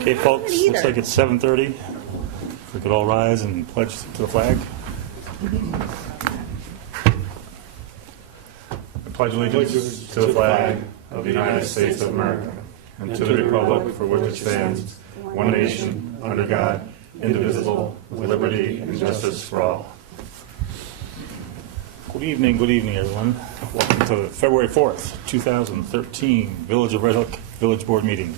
Okay, folks, looks like it's 7:30. If we could all rise and pledge to the flag. I pledge allegiance to the flag of the United States of America and to the republic for which it stands, one nation, under God, indivisible, with liberty and justice for all. Good evening, everyone. Welcome to the February 4th, 2013 Village of Red Hook Village Board meeting.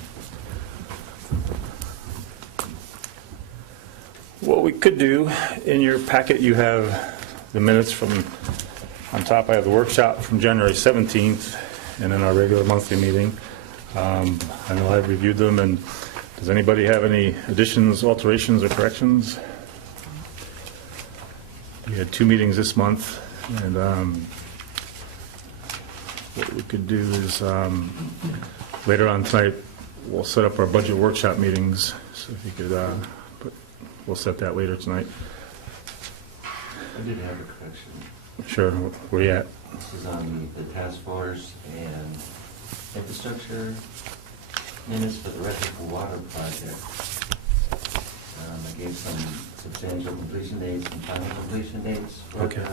What we could do, in your packet you have the minutes from, on top I have the workshop from January 17th, and then our regular monthly meeting. I know I've reviewed them, and does anybody have any additions, alterations, or corrections? We had 2 meetings this month, and what we could do is later on tonight we'll set up our budget workshop meetings, so if you could we'll set that later tonight. I did have a correction. Sure. Where you at? This is on the task force and infrastructure minutes for the Red Hook Water project. I gave some substantial completion dates and final completion dates. Okay.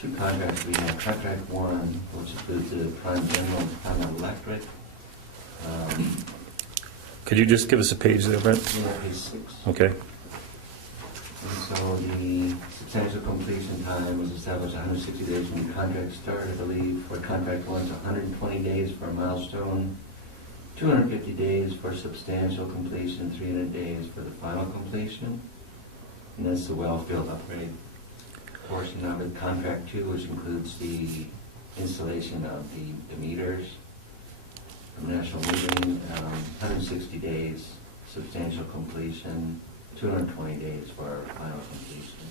2 contracts we have. Contract 1, which includes the Prime General and Prime Electric. Could you just give us a page there, Brent? Yeah, page 6. Okay. And so the substantial completion time was established 160 days when the contract started, I believe. For contract 1, it's 120 days for a milestone, 250 days for substantial completion, 300 days for the final completion. And that's the well field upgrade portion of it. Contract 2, which includes the installation of the meters from National Metering, 160 days, substantial completion, 220 days for final completion.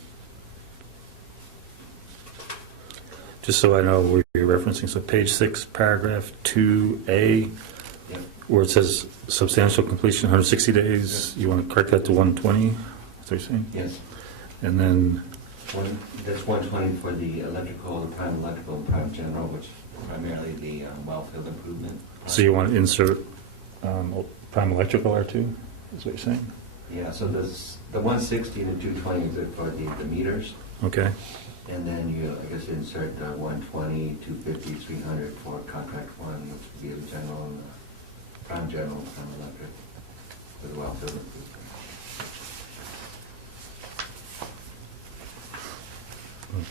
Just so I know where you're referencing, so page 6, paragraph 2A, Yep. where it says substantial completion, 160 days, you want to correct that to 120? That's what you're saying? Yes. And then, That's 120 for the electrical, the Prime Electrical and Prime General, which primarily the well field improvement. so you want to insert Prime Electrical R2? Is what you're saying? Yeah, so this, the 160 and the 220 is it for the meters. Okay. And then you, I guess, insert 120, 250, 300 for contract 1, which would be the general and the Prime General and Prime Electric for the well field improvement.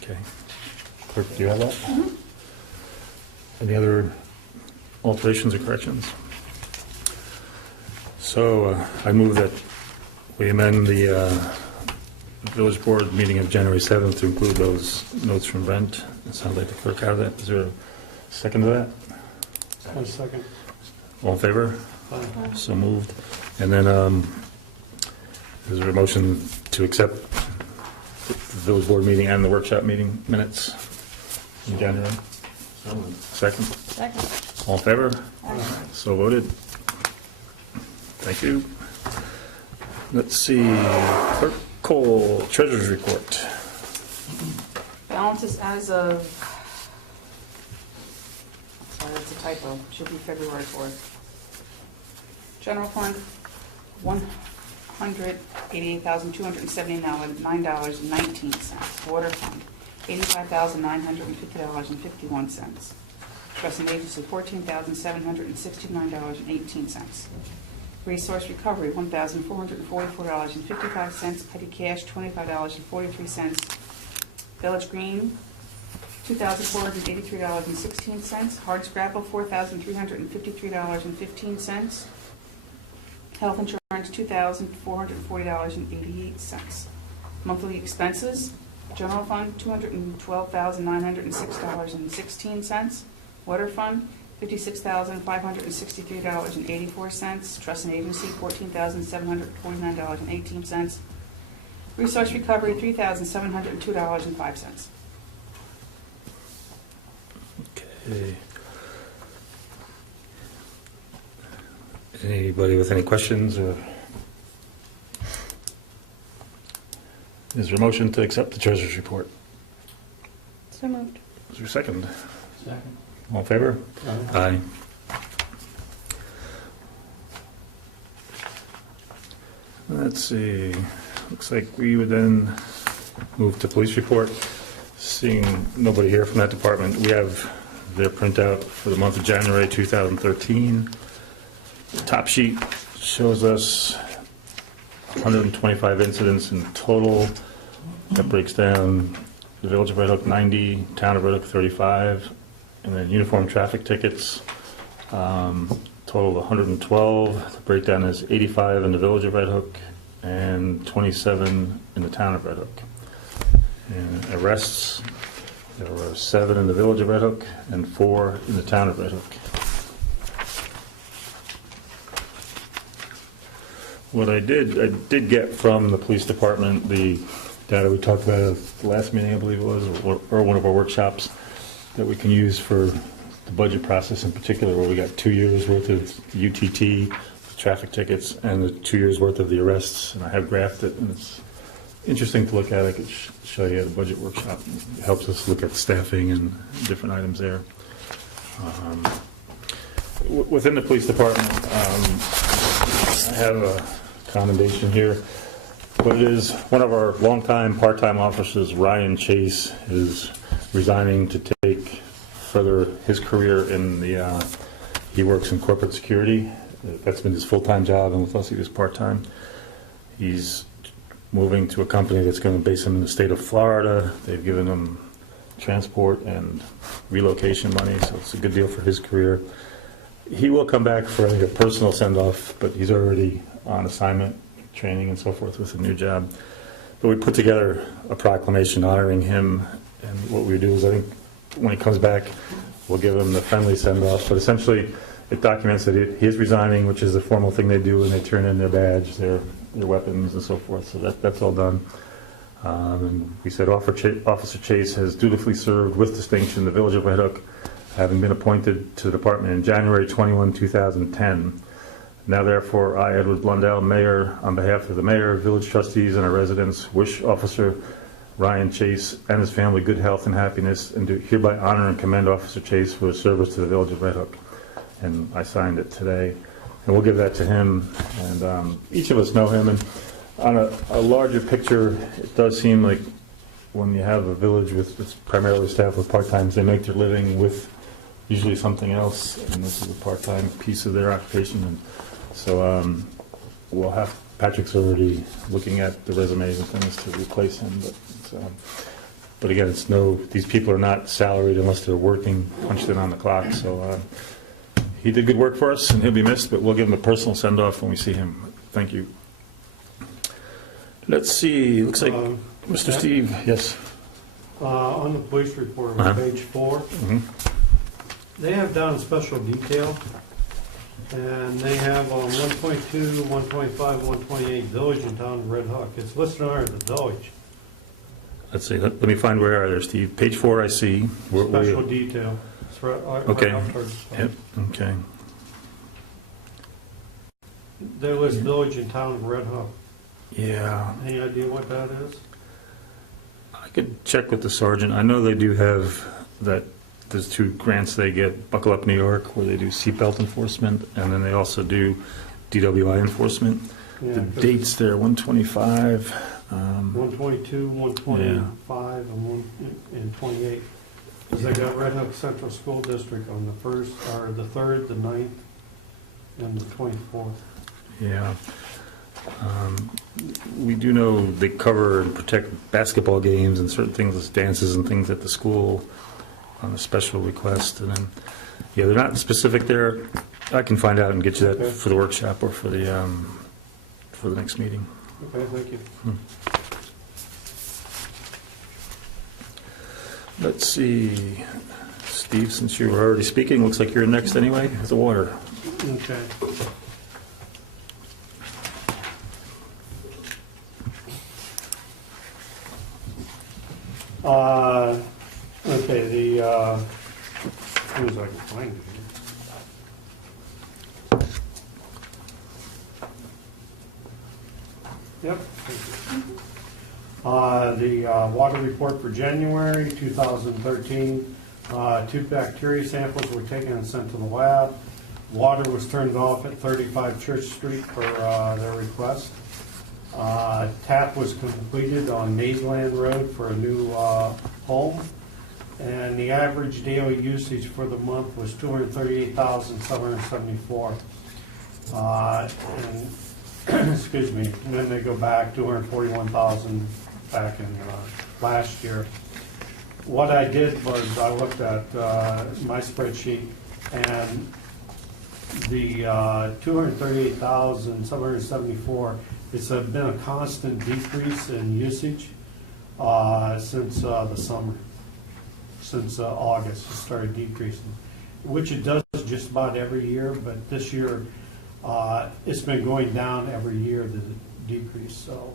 Okay. Clerk, do you have that? Mm-hmm. Any other alterations or corrections? So I move that we amend the village board meeting of January 7th to include those notes from Brent. It sounds like the clerk out of that. Is there a second to that? 1 second. All in favor? Aye. So moved. And then is there a motion to accept the village board meeting and the workshop meeting minutes in January? Second? Second. All in favor? Aye. So voted. Thank you. Let's see, Clerk Cole, Treasurer's Report. Balances as of, sorry, that's a typo, should be February 4th. General fund, $188,279.19. Water fund, $85,950.51. Trust and agency, $14,769.18. Resource recovery, $1,444.55. Petty cash, $25.43. Village green, $2,483.16. Hard scrabble, $4,353.15. Health insurance, $2,440.88. Monthly expenses, general fund, $212,906.16. Water fund, $56,563.84. Trust and agency, $14,749.18. Resource recovery, $3,702.05. Okay. Anybody with any questions? Or is there a motion to accept the treasurer's report? So moved. Is there a second? Second. All in favor? Aye. Aye. Let's see, looks like we would then move to police report. Seeing nobody here from that department, we have their printout for the month of January 2013. The top sheet shows us 125 incidents in total. That breaks down the Village of Red Hook 90, Town of Red Hook 35, and then uniform traffic tickets. Total of 112. The breakdown is 85 in the Village of Red Hook and 27 in the Town of Red Hook. And arrests, there were 7 in the Village of Red Hook and 4 in the Town of Red Hook. What I did get from the police department the data we talked about at the last meeting, I believe it was, or one of our workshops that we can use for the budget process in particular, where we got 2 years worth of UTT, the traffic tickets, and the 2 years worth of the arrests. And I have graphed it, and it's interesting to look at. I could show you at the budget workshop. It helps us look at staffing and different items there. Within the police department, I have a commendation here, but it is one of our longtime part-time officers, Ryan Chase, is resigning to take further his career in the, he works in corporate security. That's been his full-time job, and with us he was part-time. He's moving to a company that's going to base him in the state of Florida. They've given him transport and relocation money, so it's a good deal for his career. He will come back for, I think, a personal send-off, but he's already on assignment, training and so forth with a new job. But we put together a proclamation honoring him, and what we do is, I think, when he comes back, we'll give him the friendly send-off, but essentially it documents that he is resigning, which is a formal thing they do when they turn in their badge, their weapons and so forth, so that's all done. And we said Officer Chase has dutifully served with distinction the Village of Red Hook, having been appointed to the department in January 21, 2010. Now therefore, I, Edward Blundell, Mayor, on behalf of the Mayor, Village Trustees, and our residents, wish Officer Ryan Chase and his family good health and happiness, and do hereby honor and commend Officer Chase for his service to the Village of Red Hook. And I signed it today. And we'll give that to him. And each of us know him. And on a larger picture, it does seem like when you have a village with it's primarily staffed with part-times, they make their living with usually something else, and this is a part-time piece of their occupation. And so we'll have, Patrick's already looking at the resumes and things to replace him. But again, it's these people are not salaried unless they're working, punched in on the clock. So he did good work for us, and he'll be missed, but we'll give him a personal send-off when we see him. Thank you. Let's see, looks like Mr. Steve, yes. On the police report on page 4, they have down special detail, and they have on 1.2, 1.5, 128 Village and Town of Red Hook. It's listed under the Village. Let's see, let me find where are there, Steve. Page 4, I see. Special detail. It's right okay. up towards the top. Yep. Okay. They list Village and Town of Red Hook. Yeah. Any idea what that is? I could check with the sergeant. I know they do have that. There's 2 grants they get, Buckle Up New York, where they do seatbelt enforcement, and then they also do DWI enforcement. Yeah, The dates there, 125. 122, 125, and 28. Because they got Red Hook Central School District on the 1st, or the 3rd, the 9th, and the 24th. Yeah. We do know they cover and protect basketball games and certain things, dances and things at the school on a special request. And then, yeah, they're not specific there. I can find out and get you that Okay. for the workshop or for the next meeting. Okay, thank you. Let's see, Steve, since you were already speaking, looks like you're next anyway, with the water. Okay. Okay, as soon as I can find it here. Yep. The water report for January 2013, 2 bacteria samples were taken and sent to the lab. Water was turned off at 35 Church Street for their request. Tap was completed on Maysland Road for a new home, and the average daily usage for the month was 238,774. And excuse me, and then they go back 241,000 back in last year. What I did was I looked at my spreadsheet, and the 238,774, it's been a constant decrease in usage since the summer, since August. It started decreasing, which it does just about every year, but this year it's been going down every year, the decrease, so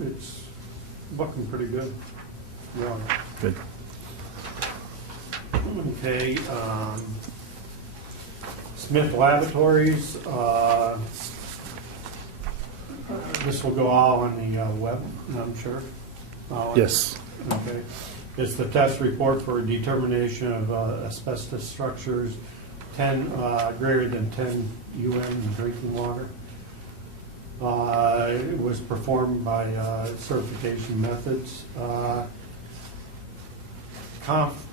it's looking pretty good. Yeah. Good. Okay, Smith Laboratories, this will go all on the web, I'm sure. Yes. Okay. It's the test report for determination of asbestos structures, 10 greater than 10 UN in drinking water. It was performed by certification methods.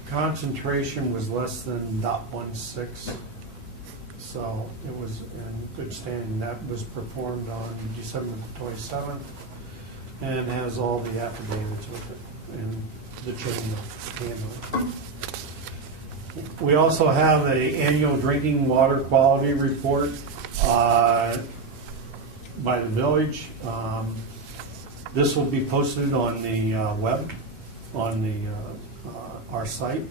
Concentration was less than 0.16, so it was in good standing. That was performed on December 27th and has all the affidavits with it and the chain of handling. We also have an annual drinking water quality report by the village. This will be posted on the web, on the our site,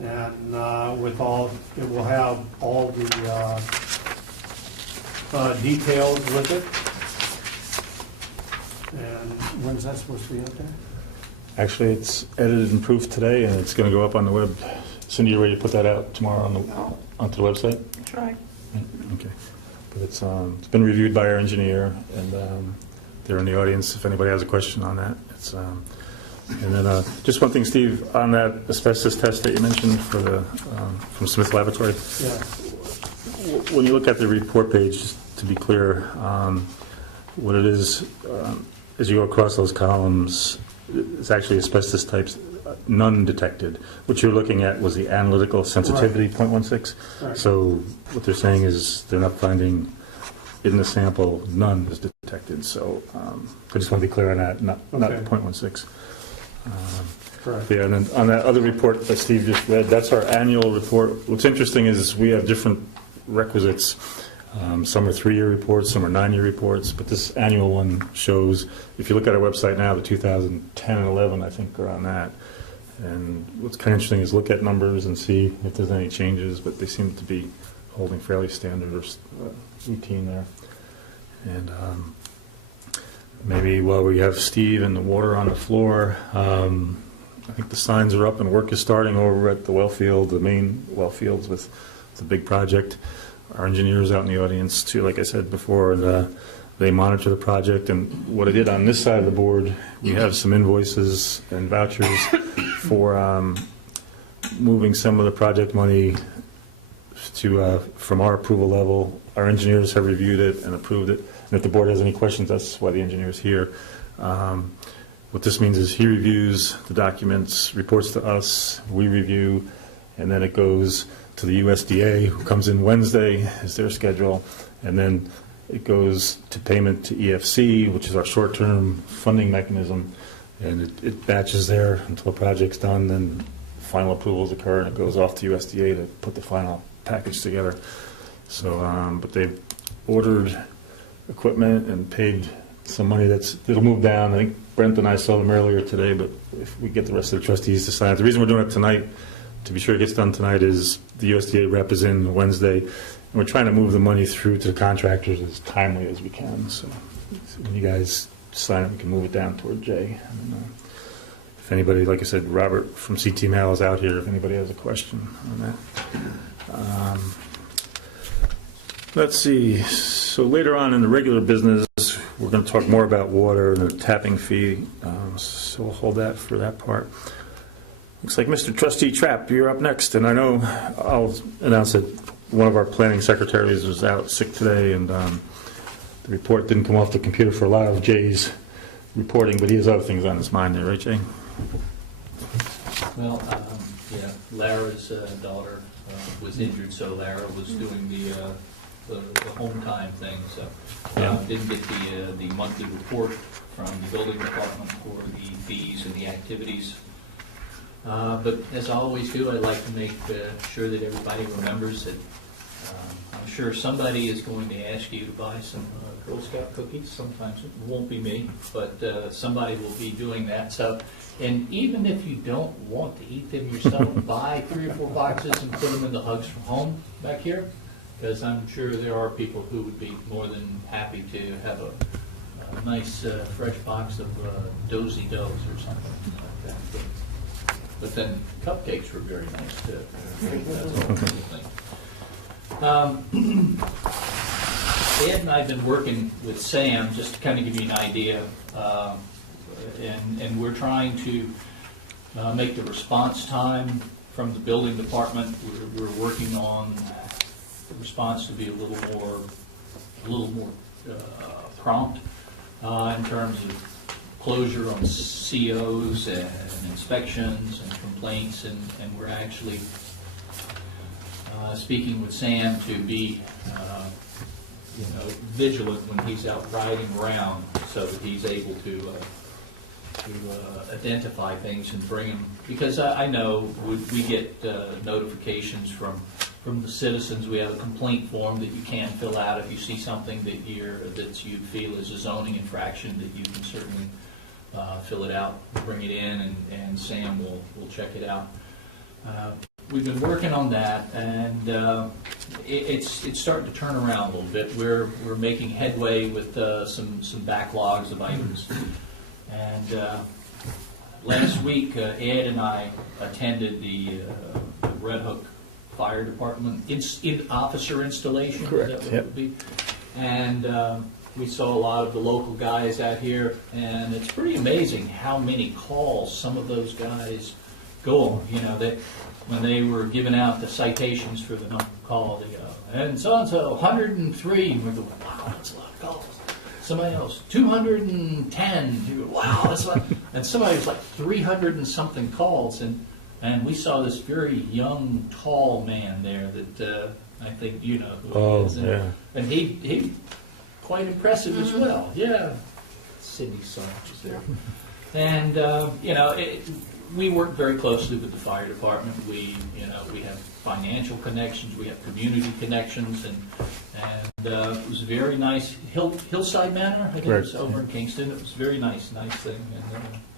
and with all, it will have all the details with it. And when's that supposed to be out there? Actually, it's edited and proofed today, and it's going to go up on the web. Cindy, you ready to put that out tomorrow on the, onto the website? Try. Okay. But it's been reviewed by our engineer, and they're in the audience if anybody has a question on that. It's and then just one thing, Steve, on that asbestos test that you mentioned for the from Smith Laboratory. Yeah. When you look at the report page, just to be clear, what it is, as you go across those columns, it's actually asbestos types, none detected. What you're looking at was the analytical sensitivity, Right. 0.16. Right. So what they're saying is they're not finding in the sample, none is detected. So I just want to be clear on that, not the Okay. 0.16. Correct. Yeah, and then on that other report that Steve just read, that's our annual report. What's interesting is we have different requisites. Some are 3-year reports, some are 9-year reports, but this annual one shows, if you look at our website now, the 2010 and 11, I think, are on that. And what's kind of interesting is look at numbers and see if there's any changes, but they seem to be holding fairly standard or routine there. And maybe while we have Steve and the water on the floor, I think the signs are up and work is starting over at the well field, the main well fields with the big project. Our engineers out in the audience too, like I said before, and they monitor the project. And what I did on this side of the board, we have some invoices and vouchers for moving some of the project money to from our approval level. Our engineers have reviewed it and approved it. And if the board has any questions, that's why the engineer's here. What this means is he reviews the documents, reports to us, we review, and then it goes to the USDA, who comes in Wednesday, is their schedule, and then it goes to payment to EFC, which is our short-term funding mechanism, and it batches there until the project's done, then final approvals occur, and it goes off to USDA to put the final package together. So, but they've ordered equipment and paid some money it'll move down. I think Brent and I saw them earlier today, but if we get the rest of the trustees to sign it. The reason we're doing it tonight, to be sure it gets done tonight, is the USDA rep is in Wednesday, and we're trying to move the money through to the contractors as timely as we can. So when you guys sign it, we can move it down toward Jay. And, if anybody, like I said, Robert from CT Mail is out here, if anybody has a question on that. Let's see. So later on in the regular business, we're going to talk more about water and the tapping fee. So we'll hold that for that part. Looks like Mr. Trustee Trapp, you're up next. And I know I'll announce that one of our planning secretaries was out sick today, and the report didn't come off the computer for a lot of Jay's reporting, but he has other things on his mind there, right, Jay? Well, yeah, Lara's daughter was injured, so Lara was doing the home time thing, so Yeah. didn't get the monthly report from the building department for the fees and the activities. But as I always do, I like to make sure that everybody remembers that I'm sure somebody is going to ask you to buy some Girl Scout cookies. Sometimes it won't be me, but somebody will be doing that. So, and even if you don't want to eat them yourself, buy 3 or 4 boxes and put them in the Hugs from Home back here, because I'm sure there are people who would be more than happy to have a nice fresh box of Dozy Doughs or something like that. But then cupcakes were very nice too. That's all thing. Ed and I have been working with Sam, just to kind of give you an idea, and we're trying to make the response time from the building department. We're working on the response to be a little more prompt in terms of closure on COs and inspections and complaints, and we're actually speaking with Sam to be vigilant when he's out riding around, so that he's able to identify things and bring them. Because I know we get notifications from the citizens. We have a complaint form that you can fill out if you see something that you feel is a zoning infraction, that you can certainly fill it out, bring it in, and Sam will check it out. We've been working on that, and it's starting to turn around a little bit. We're making headway with some backlogs of items. And last week, Ed and I attended the Red Hook Fire Department officer installation. Correct. Is that what it would be? And we saw a lot of the local guys out here, and it's pretty amazing how many calls some of those guys go on. When they were giving out the citations for the number of calls, they go, and so-and-so, 103, and we're going, wow, that's a lot of calls. Somebody else, 210, you go, wow, that's a lot. And somebody was like 300 and something calls, and we saw this very young, tall man there that I think you know who he is. And, yeah. And he quite impressive as well. Yeah, Sydney's son was there. And, we work very closely with the fire department. We have financial connections, we have community connections, and it was a very nice Hillside Manor, I think it was over in Kingston. It was a very nice thing, and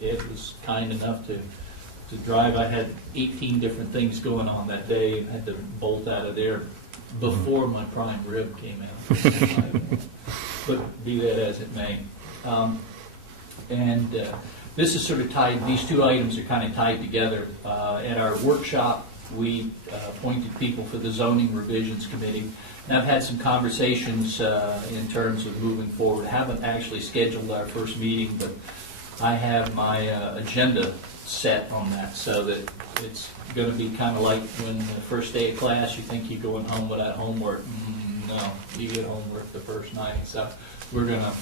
Ed was kind enough to drive. I had 18 different things going on that day, and had to bolt out of there before my prime rib came out. But be that as it may. This is sort of tied, these two items are kind of tied together. At our workshop, we appointed people for the Zoning Revisions Committee. And I've had some conversations in terms of moving forward. I haven't actually scheduled our first meeting, but I have my agenda set on that, so that it's going to be kind of like when the first day of class, you think you're going home without homework. No, you get homework the first night. So we're gonna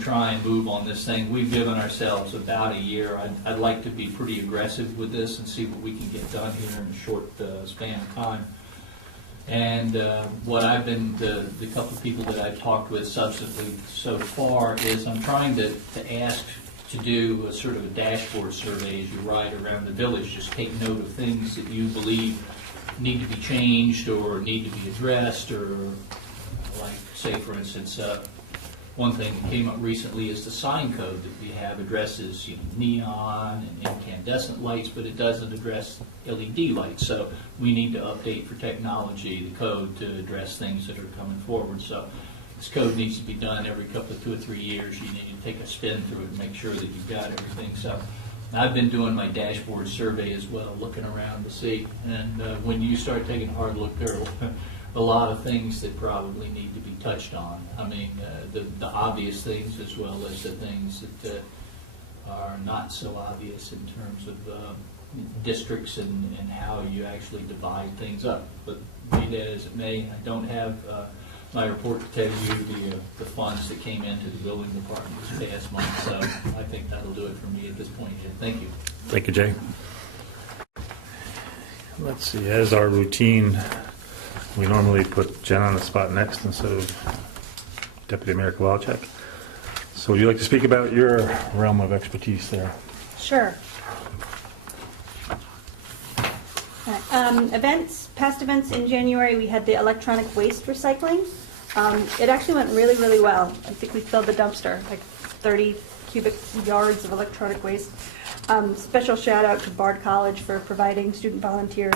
try and move on this thing. We've given ourselves about a year. I'd like to be pretty aggressive with this and see what we can get done here in a short span of time. And what I've been, the couple of people that I've talked with subsequently so far is I'm trying to ask to do a sort of a dashboard survey as you ride around the village. Just take note of things that you believe need to be changed or need to be addressed, or like, say, for instance, one thing that came up recently is the sign code that we have addresses neon and incandescent lights, but it doesn't address LED lights. So we need to update for technology the code to address things that are coming forward. So this code needs to be done every couple of 2 or 3 years. You need to take a spin through it and make sure that you've got everything. So I've been doing my dashboard survey as well, looking around to see. And when you start taking a hard look, there are a lot of things that probably need to be touched on. I mean, the obvious things as well as the things that are not so obvious in terms of districts and how you actually divide things up. But be that as it may, I don't have my report to tell you the funds that came into the building department this past month. So I think that'll do it for me at this point, Jay. Thank you. Thank you, Jay. Let's see, as our routine, we normally put Jen on the spot next instead of Deputy Mayor Kowalczyk. So would you like to speak about your realm of expertise there? Sure. Past events in January, we had the electronic waste recycling. It actually went really, really well. I think we filled the dumpster, like 30 cubic yards of electronic waste. Special shout out to Bard College for providing student volunteers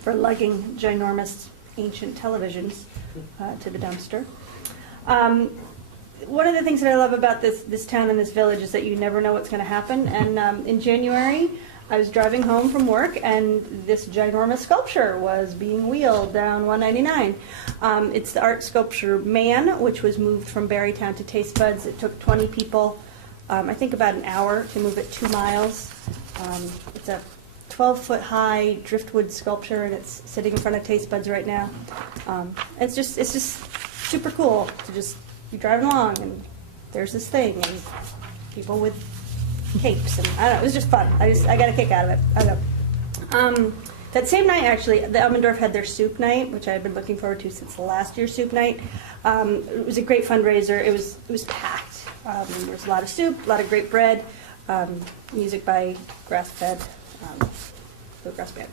for lugging ginormous ancient televisions to the dumpster. One of the things that I love about this town and this village is that you never know what's going to happen. And in January, I was driving home from work, and this ginormous sculpture was being wheeled down 199. It's the art sculpture Man, which was moved from Barrytown to Taste Buds. It took 20 people, I think about an hour, to move it 2 miles. It's a 12-foot high driftwood sculpture, and it's sitting in front of Taste Buds right now. It's just super cool to just be driving along, and there's this thing, and people with capes, and I don't know, it was just fun. I got a kick out of it. I don't know. That same night, actually, the Elmendorf had their soup night, which I had been looking forward to since the last year's soup night. It was a great fundraiser. It was packed. There was a lot of soup, a lot of great bread, music by Grass-Fed Bluegrass Band.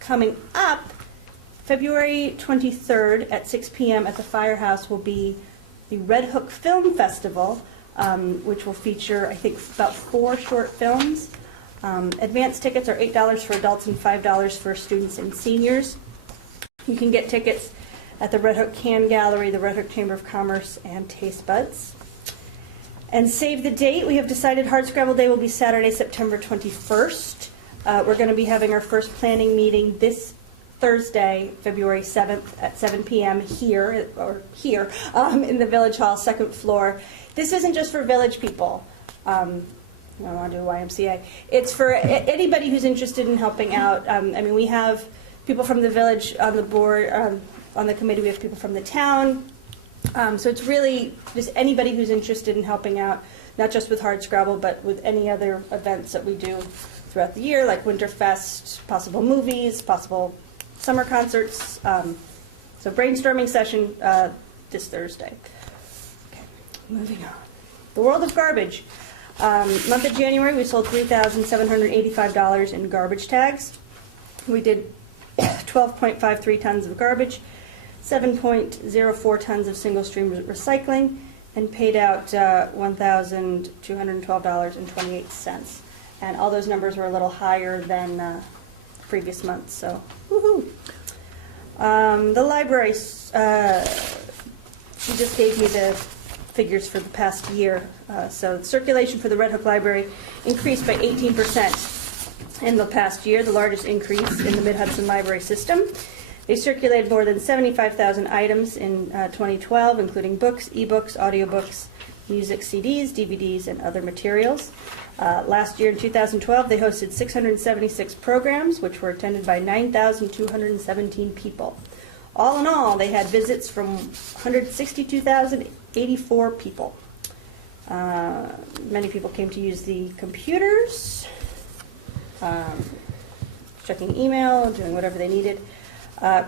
Coming up, February 23rd at 6 p.m. at the Firehouse will be the Red Hook Film Festival, which will feature, I think, about 4 short films. Advance tickets are $8 for adults and $5 for students and seniors. You can get tickets at the Red Hook Can Gallery, the Red Hook Chamber of Commerce, and Taste Buds. And save the date. We have decided Hardscrabble Day will be Saturday, September 21st. We're going to be having our first planning meeting this Thursday, February 7th at 7 p.m. here in the Village Hall, 2nd floor. This isn't just for village people. I don't want to do a YMCA. It's for anybody who's interested in helping out. I mean, we have people from the village on the board, on the committee. We have people from the town. So it's really just anybody who's interested in helping out, not just with Hardscrabble, but with any other events that we do throughout the year, like Winterfest, possible movies, possible summer concerts. So brainstorming session this Thursday. Okay, moving on. The world of garbage. Month of January, we sold $3,785 in garbage tags. We did 12.53 tons of garbage, 7.04 tons of single-stream recycling, and paid out $1,212.28. And all those numbers were a little higher than previous months, so woohoo. The library, she just gave me the figures for the past year. So the circulation for the Red Hook Library increased by 18% in the past year, the largest increase in the Mid-Hudson Library System. They circulated more than 75,000 items in 2012, including books, ebooks, audiobooks, music, CDs, DVDs, and other materials. Last year in 2012, they hosted 676 programs, which were attended by 9,217 people. All in all, they had visits from 162,084 people. Many people came to use the computers, checking email, doing whatever they needed.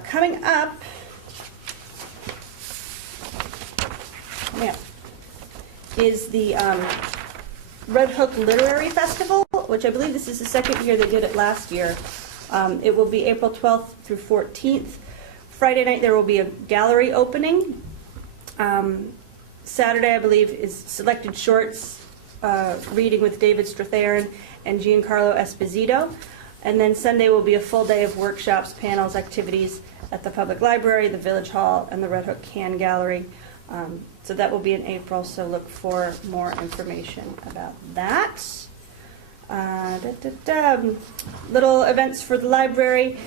Coming up is the Red Hook Literary Festival, which I believe this is the second year they did it last year. It will be April 12th through 14th. Friday night there will be a gallery opening. Saturday, I believe, is selected shorts, reading with David Strathairn and Giancarlo Esposito. And then Sunday will be a full day of workshops, panels, activities at the Public Library, the Village Hall, and the Red Hook Can Gallery. So that will be in April, so look for more information about that. Little events for the library.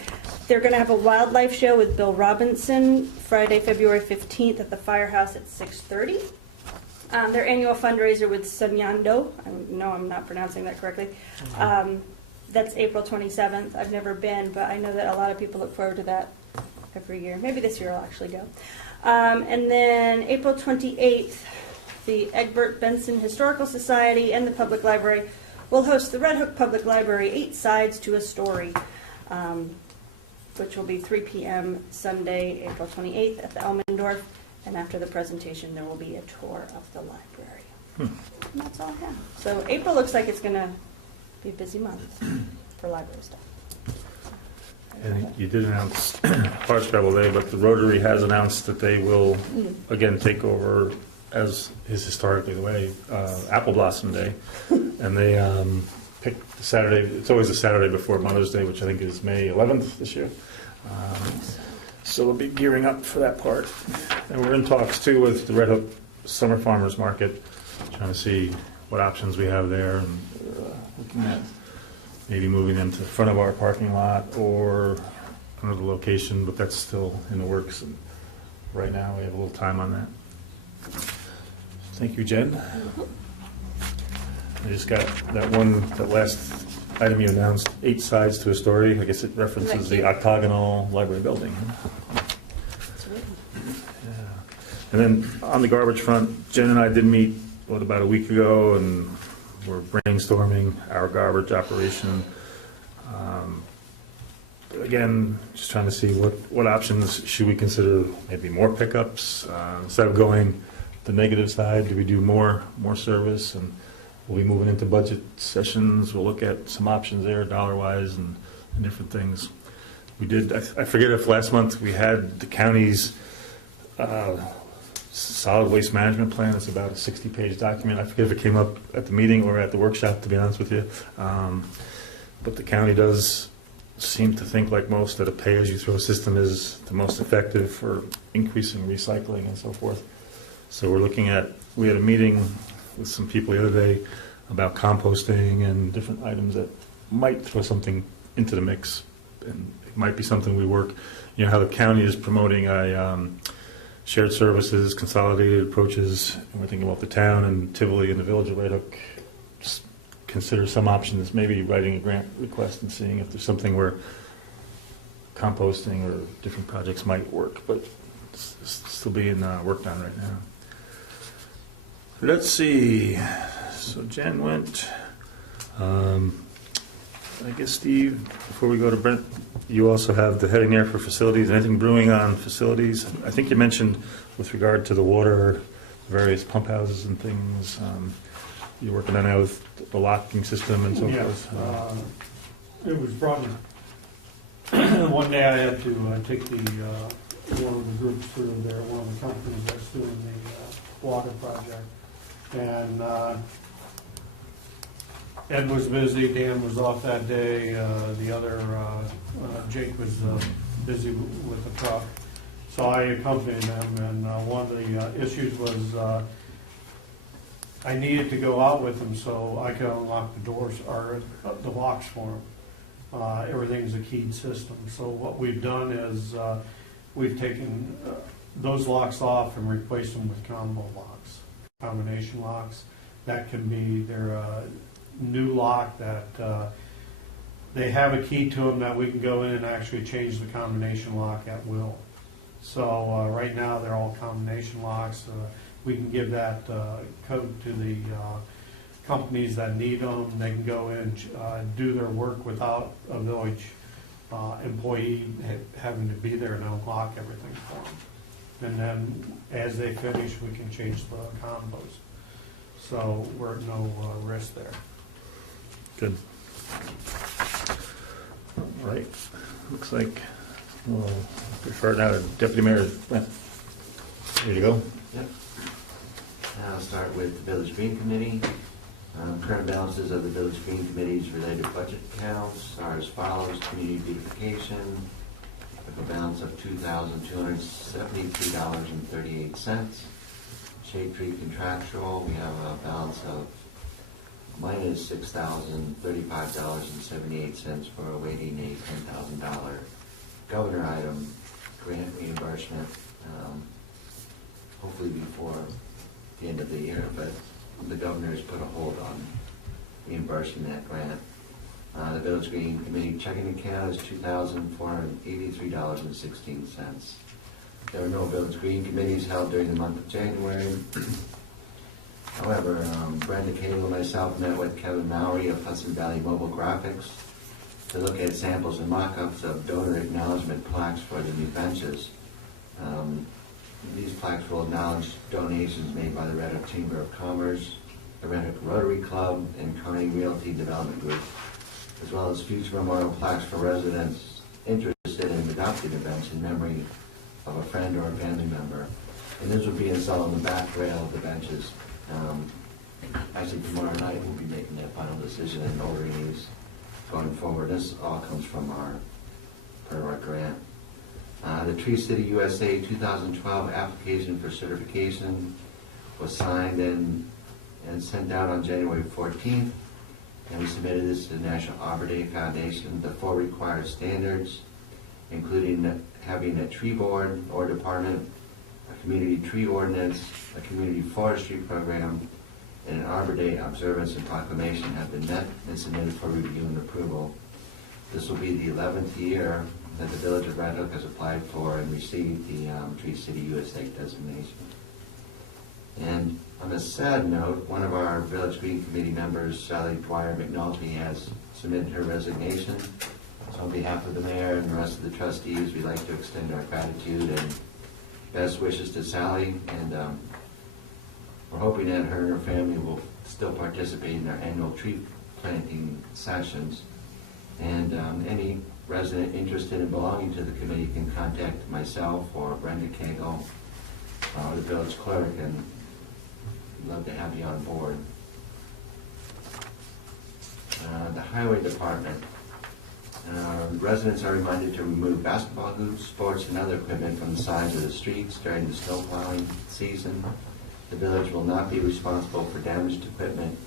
They're going to have a wildlife show with Bill Robinson Friday, February 15th at the Firehouse at 6:30. Their annual fundraiser with Soñando. I know I'm not pronouncing that correctly. That's April 27th. I've never been, but I know that a lot of people look forward to that every year. Maybe this year I'll actually go. And then April 28th, the Egbert Benson Historical Society and the Public Library will host the Red Hook Public Library 8 Sides to a Story, which will be 3 p.m. Sunday, April 28th at the Elmendorf. And after the presentation, there will be a tour of the library. And that's all I have. So April looks like it's going to be a busy month for library stuff. And you did announce Hardscrabble Day, but the Rotary has announced that they will, again, take over, as is historically the way, Apple Blossom Day. And they picked Saturday, it's always the Saturday before Mother's Day, which I think is May 11th this year. So we'll be gearing up for that part. And we're in talks, too, with the Red Hook Summer Farmers Market, trying to see what options we have there, and looking at maybe moving them to the front of our parking lot or another location, but that's still in the works. And right now, we have a little time on that. Thank you, Jen. I just got that last item you announced, 8 Sides to a Story. I guess it references the octagonal library building. Yeah. And then on the garbage front, Jen and I did meet, about a week ago, and we're brainstorming our garbage operation. Again, just trying to see what options should we consider, maybe more pickups. Instead of going the negative side, do we do more service? And we'll be moving into budget sessions. We'll look at some options there, dollar-wise, and different things. We did, I forget if last month we had the county's solid waste management plan. It's about a 60-page document. I forget if it came up at the meeting or at the workshop, to be honest with you. But the county does seem to think, like most, that a pay-as-you-throw system is the most effective for increasing recycling and so forth. So we're looking at, we had a meeting with some people the other day about composting and different items that might throw something into the mix. And it might be something we work, how the county is promoting shared services, consolidated approaches, and we're thinking about the town and Tivoli and the village of Red Hook. Just consider some options, maybe writing a grant request and seeing if there's something where composting or different projects might work, but it's still being worked on right now. Let's see. So Jen went. I guess, Steve, before we go to Brent, you also have the heading there for facilities. Anything brewing on facilities? I think you mentioned with regard to the water, various pump houses and things. You're working on that with the locking system and so forth. It was brought in. One day I had to take one of the groups through there, one of the companies that's doing the water project. And Ed was busy, Dan was off that day, the other, Jake was busy with the truck. So I accompanied them, and one of the issues was I needed to go out with them so I could unlock the doors, or the locks for them. Everything's a keyed system. So what we've done is we've taken those locks off and replaced them with combo locks, combination locks. That can be their new lock that they have a key to them that we can go in and actually change the combination lock at will. So right now they're all combination locks. We can give that code to the companies that need them. They can go in and do their work without a village employee having to be there and unlock everything for them. And then as they finish, we can change the combos. So we're at no risk there. Good. All right. Looks like we'll refer now to Deputy Mayor Brent. Here you go. Yep. I'll start with the Village Green Committee. Current balances of the Village Green Committee's related budget accounts are as follows. Community beautification, with a balance of $2,273.38. Shade Tree contractual, we have a balance of minus $6,035.78 for awaiting a $10,000 governor item grant reimbursement, hopefully before the end of the year, but the governor has put a hold on reimbursing that grant. The Village Green Committee checking account is $2,483.16. There were no Village Green committees held during the month of January. However, Brenda Cagle and myself met with Kevin Mowry of Hudson Valley Mobile Graphics to look at samples and mock-ups of donor acknowledgement plaques for the new benches. These plaques will acknowledge donations made by the Red Hook Chamber of Commerce, the Red Hook Rotary Club, and Kearney Realty Development Group, as well as future memorial plaques for residents interested in adopting a bench in memory of a friend or a family member. And this will be installed on the back rail of the benches. Actually, tomorrow night we'll be making that final decision and ordering these going forward. This all comes from part of our grant. The Tree City USA 2012 application for certification was signed and sent out on January 14th, and we submitted this to the National Arbor Day Foundation. The 4 required standards, including having a tree board or department, a community tree ordinance, a community forestry program, and an Arbor Day observance and proclamation, have been met and submitted for review and approval. This will be the 11th year that the Village of Red Hook has applied for and received the Tree City USA designation. And on a sad note, one of our Village Green Committee members, Sally Dwyer McNulty, has submitted her resignation. So on behalf of the mayor and the rest of the trustees, we'd like to extend our gratitude and best wishes to Sally, and we're hoping that her and her family will still participate in our annual tree planting sessions. And any resident interested in belonging to the committee can contact myself or Brenda Cagle or the village clerk, and we'd love to have you on board. The highway department. Residents are reminded to remove basketball hoops, sports, and other equipment from the sides of the streets during the snow plowing season. The village will not be responsible for damaged equipment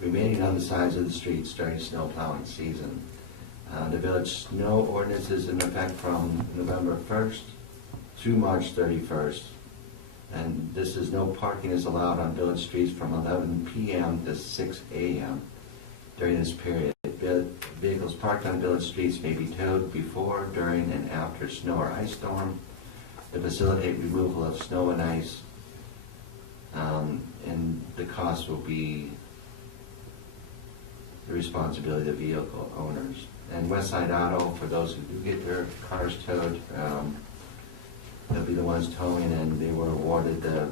remaining on the sides of the streets during snow plowing season. The village snow ordinance is in effect from November 1st through March 31st. And this is no parking is allowed on village streets from 11 p.m. to 6 a.m. during this period. Vehicles parked on village streets may be towed before, during, and after snow or ice storm to facilitate removal of snow and ice. And the cost will be the responsibility of the vehicle owners. And Westside Auto, for those who do get their cars towed, they'll be the ones towing, and they were awarded the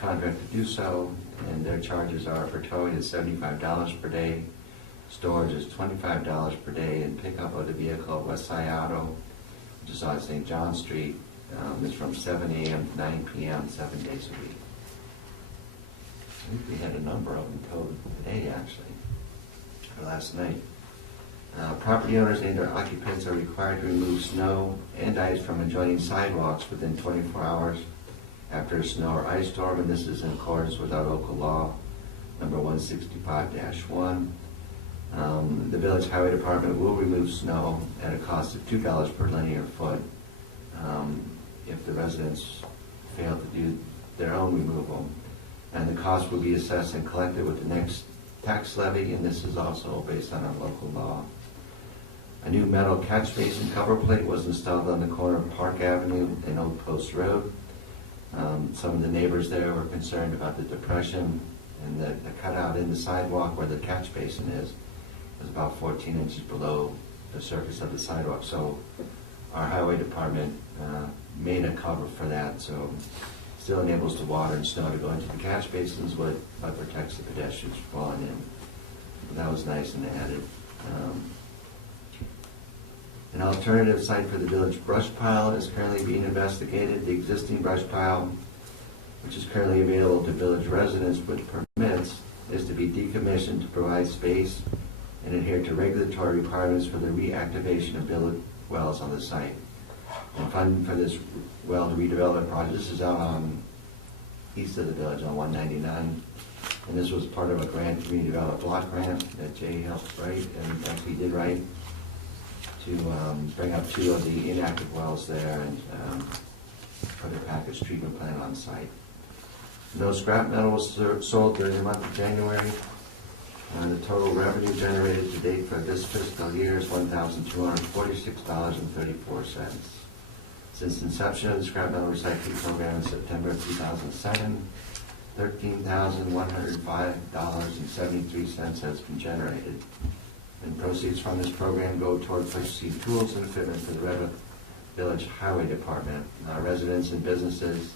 contract to do so, and their charges are for towing is $75 per day, storage is $25 per day, and pickup of the vehicle at Westside Auto, which is on St. John Street, is from 7 a.m. to 9 p.m. 7 days a week. I think we had a number of them towed today, actually, or last night. Property owners and their occupants are required to remove snow and ice from adjoining sidewalks within 24 hours after a snow or ice storm, and this is in accordance with our local law, number 165-1. The Village Highway Department will remove snow at a cost of $2 per linear foot if the residents fail to do their own removal. And the cost will be assessed and collected with the next tax levy, and this is also based on our local law. A new metal catch basin cover plate was installed on the corner of Park Avenue and Old Post Road. Some of the neighbors there were concerned about the depression, and the cutout in the sidewalk where the catch basin is about 14 inches below the surface of the sidewalk. So our highway department made a cover for that, so still enables the water and snow to go into the catch basins, but protects the pedestrians from falling in. But that was nice and added. An alternative site for the village brush pile is currently being investigated. The existing brush pile, which is currently available to village residents with permits, is to be decommissioned to provide space and adhere to regulatory requirements for the reactivation of village wells on the site. And funding for this well redevelopment project, this is out on east of the village on 199, and this was part of a grant, community development block grant that Jay helped write, and actually did write, to bring up 2 of the inactive wells there and put a package treatment plant on site. No scrap metal was sold during the month of January. The total revenue generated to date for this fiscal year is $1,246.34. Since inception of the scrap metal recycling program in September of 2007, $13,105.73 has been generated. And proceeds from this program go toward purchasing tools and equipment for the Red Hook Village Highway Department. Residents and businesses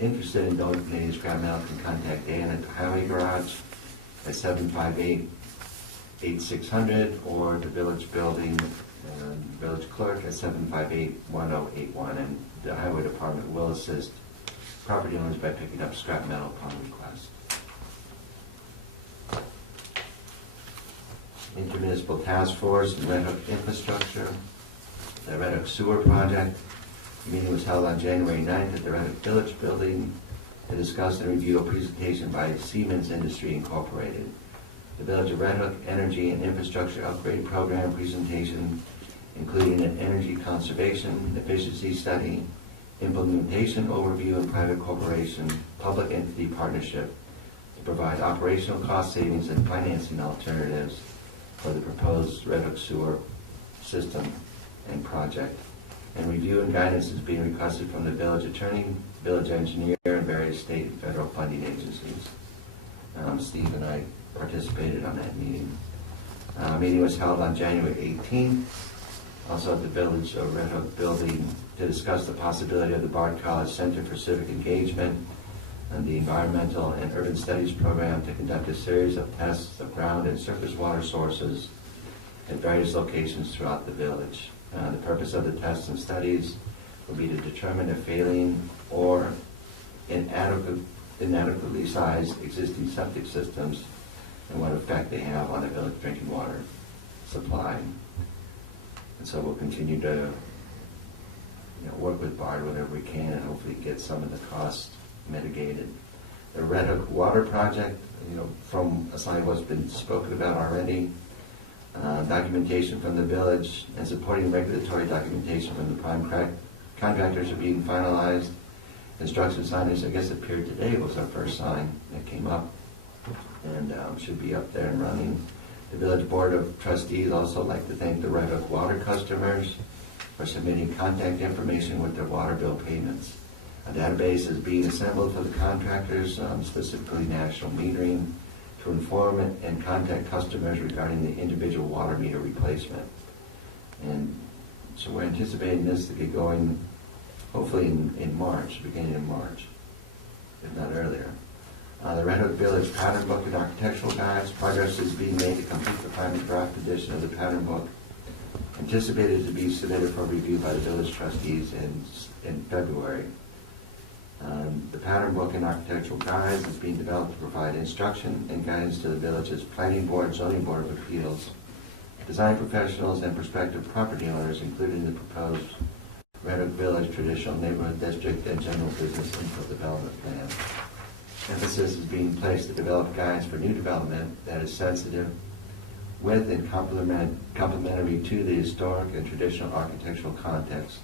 interested in donating scrap metal can contact Dan at the Highway Garage at 758-8600 or the Village Building Village Clerk at 758-1081. And the Highway Department will assist property owners by picking up scrap metal upon request. Intermunicipal Task Force and Red Hook Infrastructure. The Red Hook Sewer Project. The meeting was held on January 9th at the Red Hook Village Building to discuss and review a presentation by Siemens Industry Incorporated. The Village of Red Hook Energy and Infrastructure Upgrade Program presentation, including an energy conservation efficiency study, implementation overview, and private corporation public entity partnership to provide operational cost savings and financing alternatives for the proposed Red Hook sewer system and project. And review and guidance is being requested from the village attorney, village engineer, and various state and federal funding agencies. Steve and I participated on that meeting. Meeting was held on January 18th, also at the Village of Red Hook building, to discuss the possibility of the Bard College Center for Civic Engagement and the Environmental and Urban Studies program to conduct a series of tests of ground and surface water sources at various locations throughout the village. The purpose of the tests and studies will be to determine if failing or inadequately sized existing septic systems and what effect they have on the village drinking water supply. And so we'll continue to work with BARD whatever we can and hopefully get some of the costs mitigated. The Red Hook Water Project, from aside what's been spoken about already, documentation from the village and supporting regulatory documentation from the prime contractors are being finalized. Construction signage, I guess, appeared today, was our first sign that came up and should be up there and running. The Village Board of Trustees also like to thank the Red Hook water customers for submitting contact information with their water bill payments. A database is being assembled for the contractors, specifically national metering, to inform and contact customers regarding the individual water meter replacement. And so we're anticipating this to get going hopefully in March, beginning of March, if not earlier. The Red Hook Village Pattern Book and Architectural Guides. Progress is being made to complete the final draft edition of the pattern book, anticipated to be submitted for review by the village trustees in February. The pattern book and architectural guides is being developed to provide instruction and guidance to the village's planning board, zoning board of appeals, design professionals, and prospective property owners, including the proposed Red Hook Village Traditional Neighborhood District and General Business Infill Development Plan. Emphasis is being placed to develop guides for new development that is sensitive with and complementary to the historic and traditional architectural context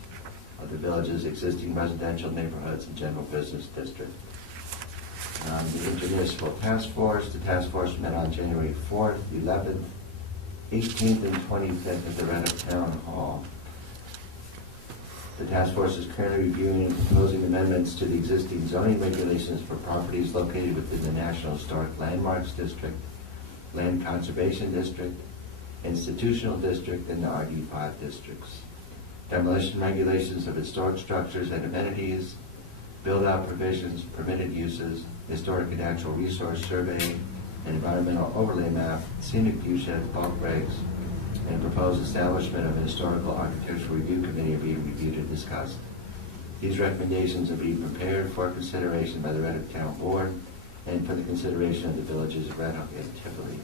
of the village's existing residential neighborhoods and general business district. The Intermunicipal Task Force. The task force met on January 4th, 11th, 18th, and 25th at the Red Hook Town Hall. The task force is currently reviewing and proposing amendments to the existing zoning regulations for properties located within the National Historic Landmarks District, Land Conservation District, Institutional District, and the RD5 districts. Demolition regulations of historic structures and amenities, build-out provisions, permitted uses, historic and natural resource survey, and environmental overlay map, scenic viewshed, bulk regs, and proposed establishment of a historical architectural review committee are being reviewed and discussed. These recommendations are being prepared for consideration by the Red Hook Town Board and for the consideration of the villages of Red Hook and Tivoli.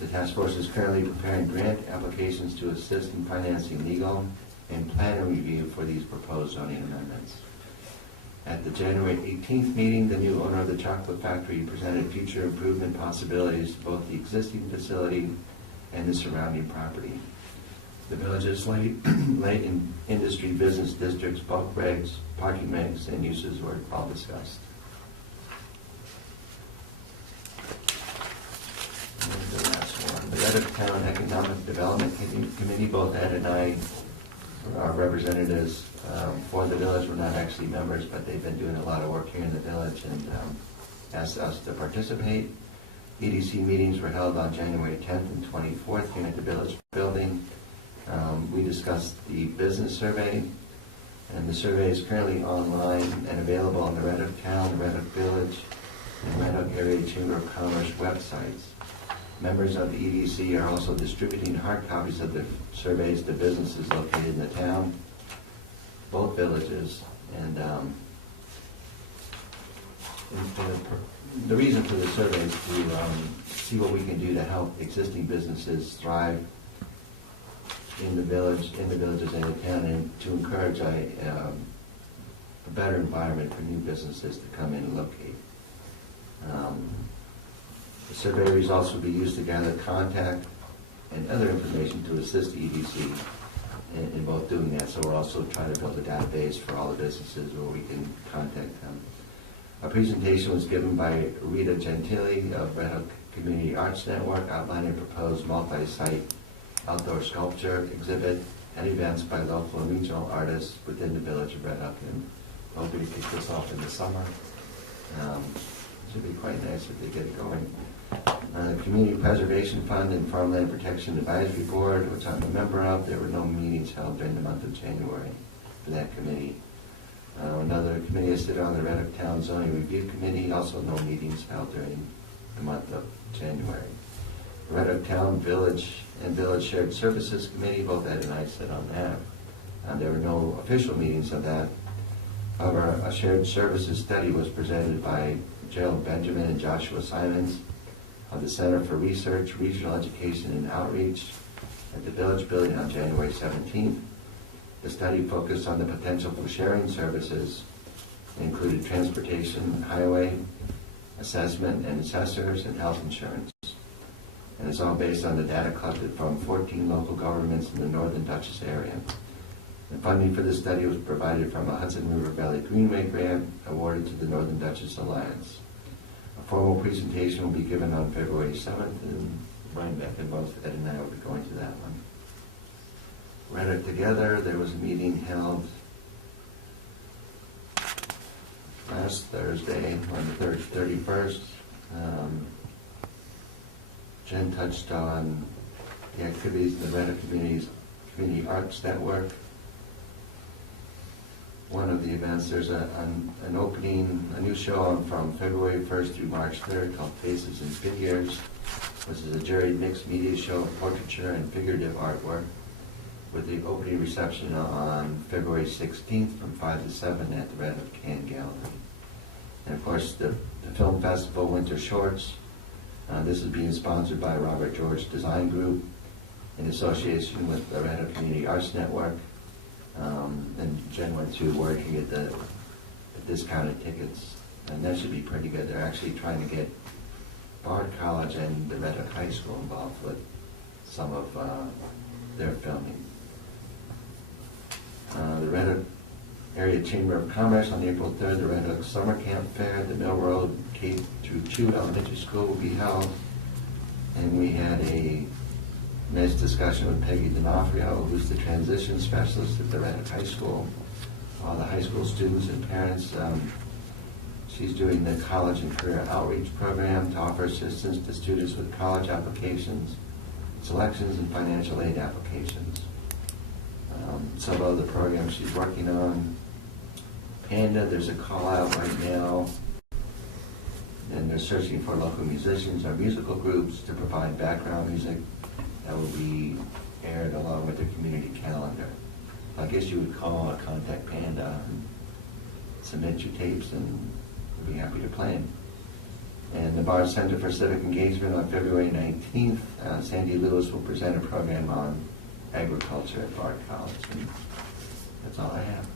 The task force is currently preparing grant applications to assist in financing legal and planning review for these proposed zoning amendments. At the January 18th meeting, the new owner of the chocolate factory presented future improvement possibilities to both the existing facility and the surrounding property. The village's light industry business districts, bulk regs, parking regs, and uses were all discussed. And Red Hook Town Economic Development Committee. Both Ed and I are representatives for the village. We're not actually members, but they've been doing a lot of work here in the village and asked us to participate. EDC meetings were held on January 10th and 24th here at the village building. We discussed the business survey, and the survey is currently online and available on the Red Hook Town, Red Hook Village, and Red Hook Area Chamber of Commerce websites. Members of the EDC are also distributing hard copies of the surveys to businesses located in the town, both villages, and the reason for the survey is to see what we can do to help existing businesses thrive in the villages and the town, and to encourage a better environment for new businesses to come in and locate. The survey results will be used to gather contact and other information to assist the EDC in both doing that. So we're also trying to build a database for all the businesses where we can contact them. A presentation was given by Rita Gentili of Red Hook Community Arts Network, outlining a proposed multi-site outdoor sculpture exhibit and events by local and regional artists within the village of Red Hook. And hoping to kick this off in the summer. Should be quite nice if they get it going. The Community Preservation Fund and Farmland Protection Advisory Board, which I'm a member of, there were no meetings held during the month of January for that committee. Another committee is sit on the Red Hook Town Zoning Review Committee, also no meetings held during the month of January. The Red Hook Town Village and Village Shared Services Committee, both Ed and I sit on that. There were no official meetings of that. However, a shared services study was presented by Gerald Benjamin and Joshua Simons of the Center for Research, Regional Education and Outreach at the Village Building on January 17th. The study focused on the potential for sharing services. It included transportation, highway, assessment and assessors, and health insurance. And it's all based on the data collected from 14 local governments in the Northern Dutchess area. The funding for this study was provided from a Hudson River Valley Greenway grant awarded to the Northern Dutchess Alliance. A formal presentation will be given on February 7th, and Brian Beck and both Ed and I will be going to that one. Red Hook Together, there was a meeting held last Thursday on the 31st. Jen touched on the activities of the Red Hook Community Arts Network. One of the events, there's an opening, a new show from February 1st through March 3rd called Faces and Figures, which is a juried mixed media show of portraiture and figurative artwork, with the opening reception on February 16th from 5 to 7 at the Red Hook Can Gallery. And of course, the film festival, Winter Shorts. This is being sponsored by Robert George Design Group in association with the Red Hook Community Arts Network. And Jen went through where you can get the discounted tickets, and that should be pretty good. They're actually trying to get Bard College and the Red Hook High School involved with some of their filming. The Red Hook Area Chamber of Commerce on April 3rd, the Red Hook Summer Camp Fair at the Mill Road K-2 Elementary School will be held, and we had a nice discussion with Peggy D'Onofrio, who's the transition specialist at the Red Hook High School. All the high school students and parents, she's doing the college and career outreach program to offer assistance to students with college applications, selections, and financial aid applications. Some of the programs she's working on. Panda, there's a call out right now, and they're searching for local musicians or musical groups to provide background music that will be aired along with their community calendar. I guess you would call a contact Panda and submit your tapes, and we'll be happy to play them. And the Bard Center for Civic Engagement on February 19th, Sandy Lewis will present a program on agriculture at Bard College. And that's all I have.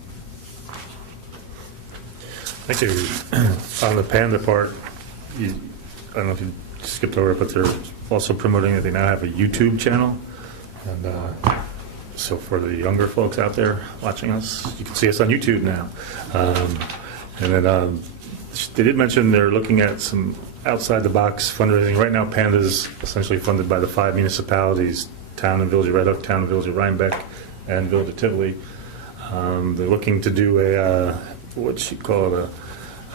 Thank you. On the Panda part, I don't know if you skipped over it, but they're also promoting that they now have a YouTube channel. And so for the younger folks out there watching us, you can see us on YouTube now. And then They did mention they're looking at some outside-the-box fundraising. Right now, Panda's essentially funded by the 5 municipalities, Town and Village of Red Hook, Town and Village of Rhinebeck, and Village of Tivoli. They're looking to do what you call it,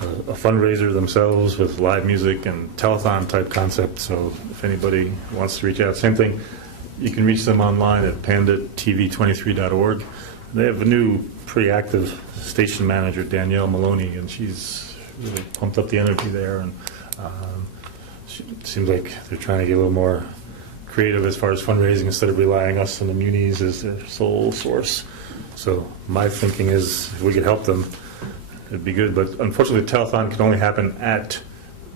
a fundraiser themselves with live music and telethon type concept. So if anybody wants to reach out, same thing, you can reach them online at pandatv23.org. They have a new, pretty active station manager, Danielle Maloney, and she's really pumped up the energy there. And it seems like they're trying to get a little more creative as far as fundraising instead of relying us on the munis as their sole source. So my thinking is if we could help them, it'd be good. But unfortunately, the telethon can only happen at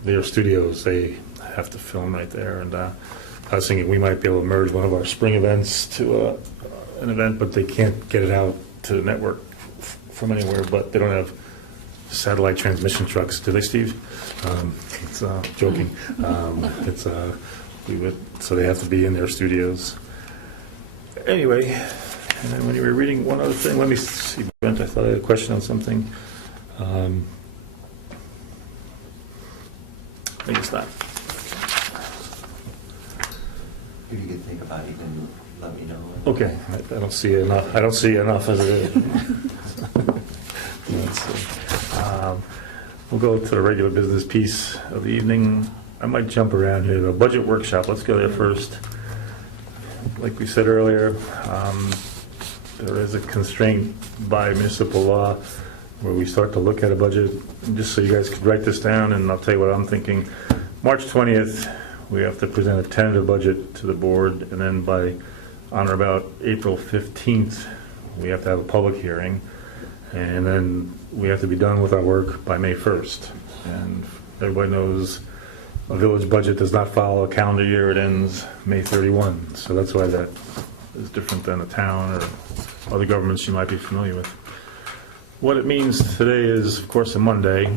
their studios. They have to film right there. And I was thinking we might be able to merge one of our spring events to an event, but they can't get it out to the network from anywhere. But they don't have satellite transmission trucks, do they, Steve? It's joking. So they have to be in their studios. Anyway, and then when you were reading one other thing, let me see, Brent, I thought I had a question on something. I guess not. If you could think about it, then let me know. Okay, I don't see enough. I don't see enough as it is. Let's see. We'll go to the regular business piece of the evening. I might jump around here. The budget workshop, let's go there first. Like we said earlier, there is a constraint by municipal law where we start to look at a budget. And just so you guys could write this down, and I'll tell you what I'm thinking. March 20th, we have to present a tentative budget to the board, and then on or about April 15th, we have to have a public hearing, and then we have to be done with our work by May 1st. And everybody knows a village budget does not follow a calendar year. It ends May 31. So that's why that is different than a town or other governments you might be familiar with. What it means today is, of course, a Monday.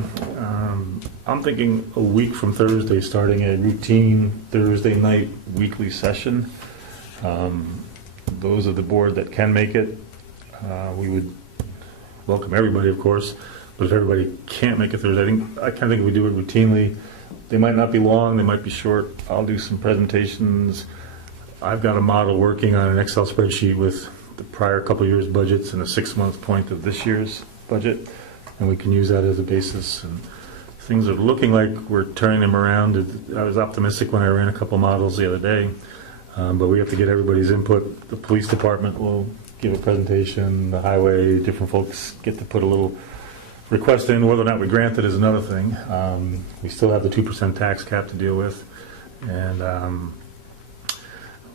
I'm thinking a week from Thursday, starting a routine Thursday night weekly session. Those of the board that can make it, we would welcome everybody, of course. But if everybody can't make it Thursday, I kind of think we do it routinely. They might not be long, they might be short. I'll do some presentations. I've got a model working on an Excel spreadsheet with the prior couple of years' budgets and a 6-month point of this year's budget, and we can use that as a basis. And things are looking like we're turning them around. I was optimistic when I ran a couple models the other day, but we have to get everybody's input. The police department will give a presentation, the highway, different folks get to put a little request in. Whether or not we grant it is another thing. We still have the 2% tax cap to deal with, and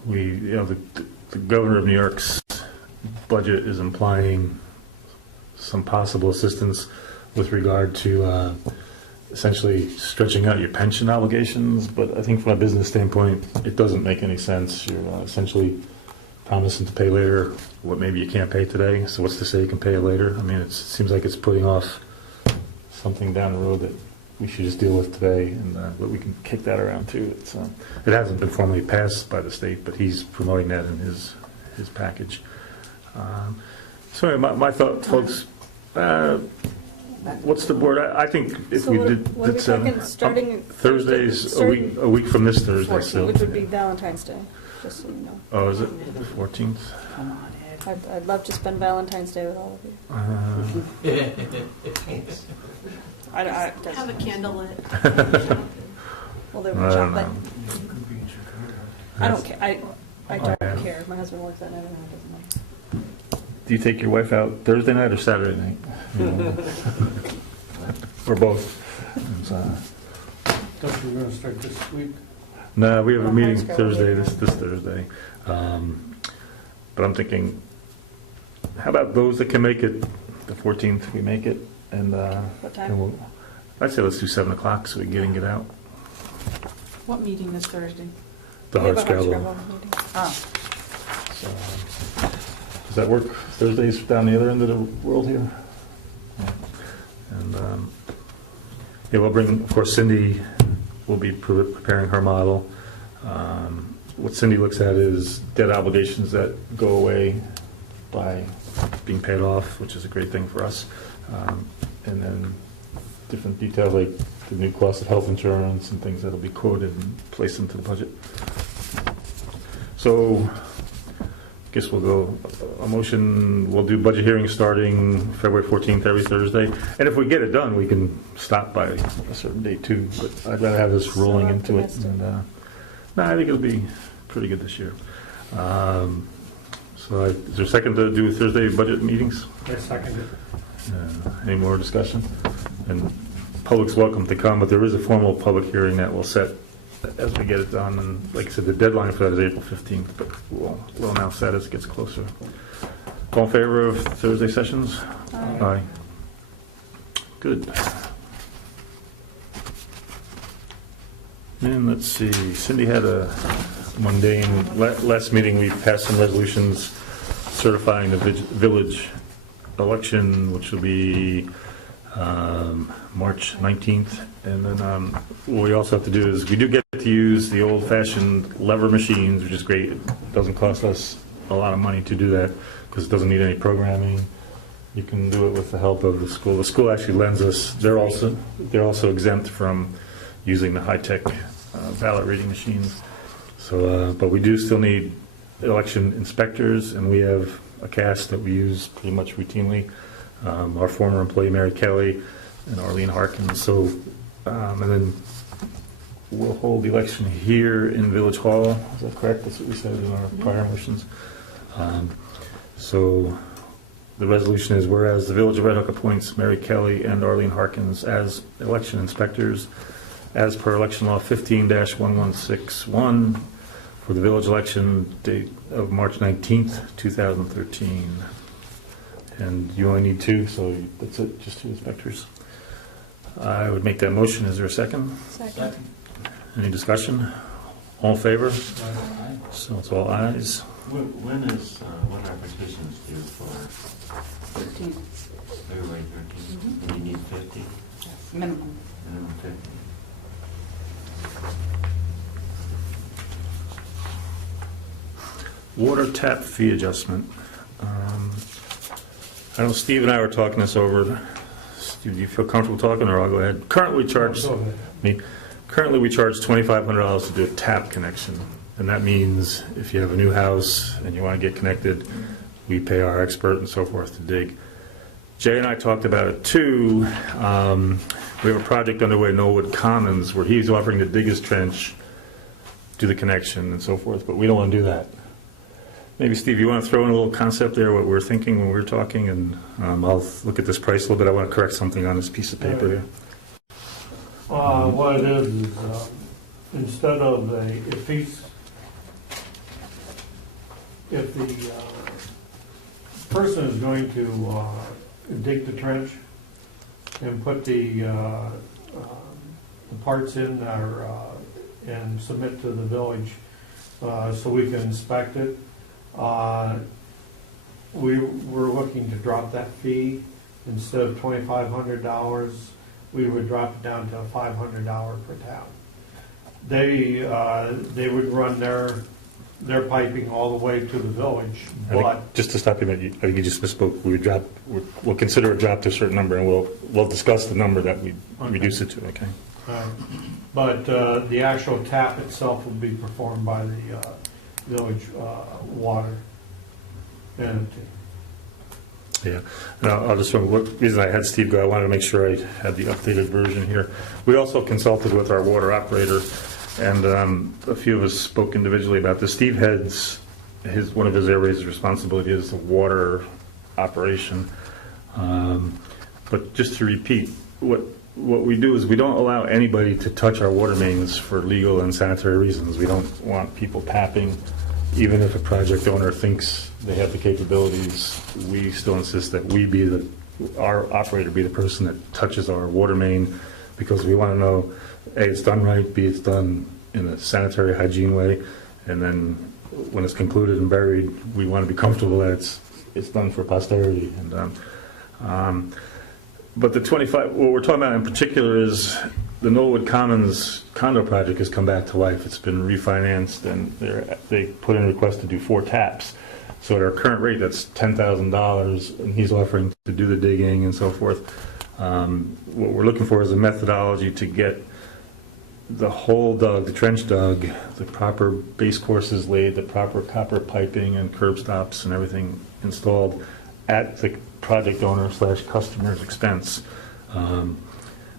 the governor of New York's budget is implying some possible assistance with regard to essentially stretching out your pension obligations. But I think from a business standpoint, it doesn't make any sense. You're essentially promising to pay later what maybe you can't pay today. So what's to say you can pay it later? I mean, it seems like it's putting off something down the road that we should just deal with today, and but we can kick that around too. It hasn't been formally passed by the state, but he's promoting that in his package. So anyway, my thought, folks, what's the board? I think if So we what are we did 7, talking, starting Thursdays, starting a week from this Thursday. So. which would be Valentine's Day, just so you know. Oh, is it the 14th? Come on, Ed. I'd love to spend Valentine's Day with all of you. Have a candlelit. Well, there I was don't chocolate. know. I don't care. I don't yeah. care. My husband works that night, and it doesn't matter. Do you take your wife out Thursday night or Saturday night? Or both? Don't you want to start this week? No, we have a Well, meeting mine's Thursday, earlier. this Thursday. But I'm thinking, how about those that can make it, the 14th, we make it, and What time? and I'd say let's do 7 o'clock so we can get out. What meeting this Thursday? The We have a Hardscrabble. meeting. Oh, So, does that work? Thursdays down the other end of the world here? Yeah. And, yeah, we'll bring, of course, Cindy will be preparing her model. What Cindy looks at is debt obligations that go away by being paid off, which is a great thing for us. And then different details like the new cost of health insurance and things that'll be quoted and placed into the budget. So, guess we'll go, a motion, we'll do budget hearings starting February 14th every Thursday. And if we get it done, we can stop by a certain date too, but I'd rather have this rolling into it. And, no, I think it'll be pretty good this year. So is there a second to do Thursday budget meetings? I second it. Any more discussion? And public's welcome to come, but there is a formal public hearing that we'll set as we get it done. And like I said, the deadline for that is April 15th, but we'll announce that as it gets closer. All in favor of Thursday sessions? Aye. Good. And let's see, Cindy had a mundane, last meeting we passed some resolutions certifying the village election, which will be March 19th. And then what we also have to do is we do get to use the old-fashioned lever machines, which is great. It doesn't cost us a lot of money to do that because it doesn't need any programming. You can do it with the help of the school. The school actually lends us, they're also exempt from using the high-tech ballot reading machines. So, but we do still need election inspectors, and we have a cast that we use pretty much routinely. Our former employee, Mary Kelly, and Arlene Harkins. So, and then we'll hold the election here in Village Hall. Is that correct? That's what we said in our prior motions. So the resolution is, whereas the Village of Red Hook appoints Mary Kelly and Arlene Harkins as election inspectors as per election law 15-1161 for the village election date of March 19th, 2013. And you only need 2, so that's it, just 2 inspectors. I would make that motion. Is there a second? Second. Any discussion? All in favor? Aye. So it's all ayes. When are petitions due for 13. February 13th? And you need 50? Yes, minimum. Minimum 50. Water tap fee adjustment. I know Steve and I were talking this over. Steve, do you feel comfortable talking, or I'll go ahead? Currently we charge $2,500 to do a tap connection, and that means if you have a new house and you want to get connected, we pay our expert and so forth to dig. Jay and I talked about it too. We have a project underway in Knollwood Commons where he's offering to dig his trench, do the connection and so forth, but we don't want to do that. Maybe, Steve, you want to throw in a little concept there, what we're thinking when we're talking, and I'll look at this price a little bit. I want to correct something on this piece of paper here. What it is instead of if the person is going to dig the trench and put the parts in and submit to the village so we can inspect it, we're looking to drop that fee. Instead of $2,500, we would drop it down to $500 per tap. They would run their piping all the way to the village, but Just to stop you a minute, I think you just misspoke. We'll consider a drop to a certain number, and we'll discuss the number that we reduce it to. Okay. But the actual tap itself will be performed by the village water entity. Yeah. Now, I'll just remember what reason I had Steve go. I wanted to make sure I had the updated version here. We also consulted with our water operator, and a few of us spoke individually about this. Steve heads one of his areas of responsibility is the water operation. But just to repeat, what we do is we don't allow anybody to touch our water mains for legal and sanitary reasons. We don't want people tapping. Even if a project owner thinks they have the capabilities, we still insist that our operator be the person that touches our water main, because we want to know, A, it's done right, B, it's done in a sanitary hygiene way, and then when it's concluded and buried, we want to be comfortable that it's done for posterity. And but the 25, what we're talking about in particular is the Knollwood Commons condo project has come back to life. It's been refinanced, and they put in a request to do 4 taps. So at our current rate, that's $10,000, and he's offering to do the digging and so forth. What we're looking for is a methodology to get the hole dug, the trench dug, the proper base courses laid, the proper copper piping and curb stops and everything installed at the project owner / customer's expense.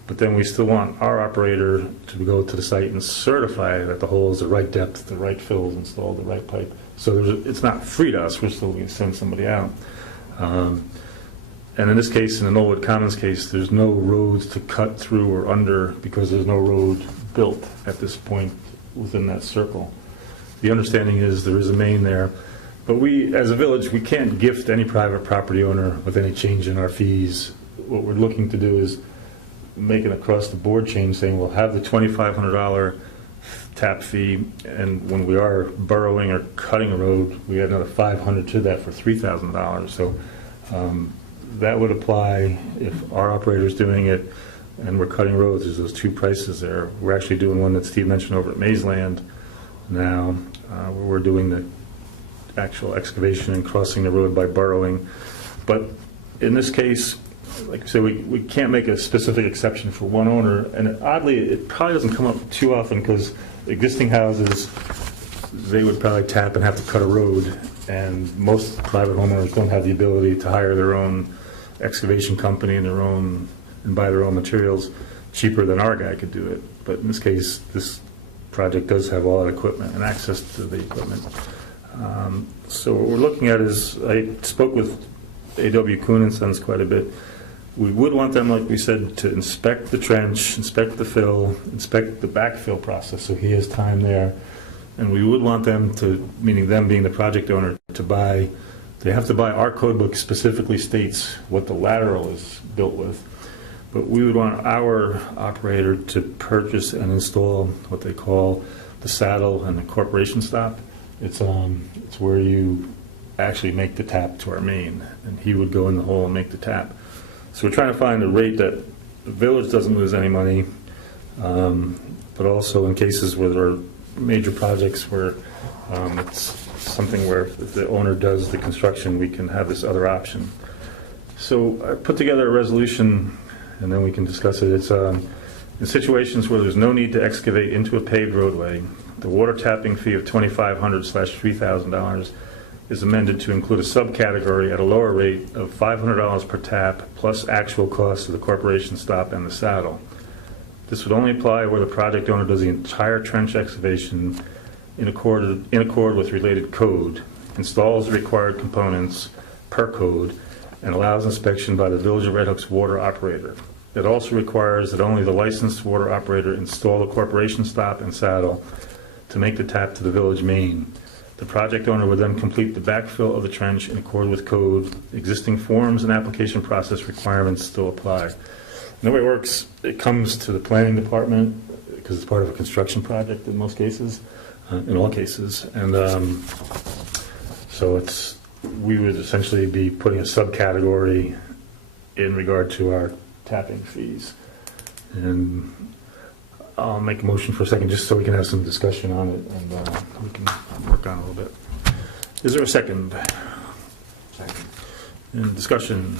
But then we still want our operator to go to the site and certify that the hole is the right depth, the right fills installed, the right pipe. So it's not free to us, we're still going to send somebody out. And in this case, in the Knollwood Commons case, there's no roads to cut through or under because there's no road built at this point within that circle. The understanding is there is a main there, but we, as a village, we can't gift any private property owner with any change in our fees. What we're looking to do is make an across-the-board change saying we'll have the $2,500 tap fee, and when we are burrowing or cutting a road, we add another $500 to that for $3,000. So that would apply if our operator's doing it and we're cutting roads. There's those two prices there. We're actually doing one that Steve mentioned over at Mazeland now, where we're doing the actual excavation and crossing the road by burrowing. But in this case, like I said, we can't make a specific exception for one owner, and oddly, it probably doesn't come up too often because existing houses, they would probably tap and have to cut a road, and most private homeowners don't have the ability to hire their own excavation company and buy their own materials cheaper than our guy could do it. But in this case, this project does have all that equipment and access to the equipment. So what we're looking at is, I spoke with A.W. Kuhn & Sons quite a bit. We would want them, like we said, to inspect the trench, inspect the fill, inspect the backfill process, so he has time there. And we would want them to, meaning them being the project owner, to buy, they have to buy, our code book specifically states what the lateral is built with. But we would want our operator to purchase and install what they call the saddle and the corporation stop. It's where you actually make the tap to our main, and he would go in the hole and make the tap. So we're trying to find a rate that the village doesn't lose any money, but also in cases where there are major projects where it's something where if the owner does the construction, we can have this other option. So I put together a resolution, and then we can discuss it. It's in situations where there's no need to excavate into a paved roadway, the water tapping fee of $2,500/$3,000 is amended to include a subcategory at a lower rate of $500 per tap plus actual costs of the corporation stop and the saddle. This would only apply where the project owner does the entire trench excavation in accord with related code, installs the required components per code, and allows inspection by the Village of Red Hook's water operator. It also requires that only the licensed water operator install the corporation stop and saddle to make the tap to the village main. The project owner would then complete the backfill of the trench in accord with code. Existing forms and application process requirements still apply. And the way it works, it comes to the planning department because it's part of a construction project in most cases, in all cases. And so we would essentially be putting a subcategory in regard to our tapping fees. And I'll make a motion for a second just so we can have some discussion on it and we can work on it a little bit. Is there a second? Second. In discussion,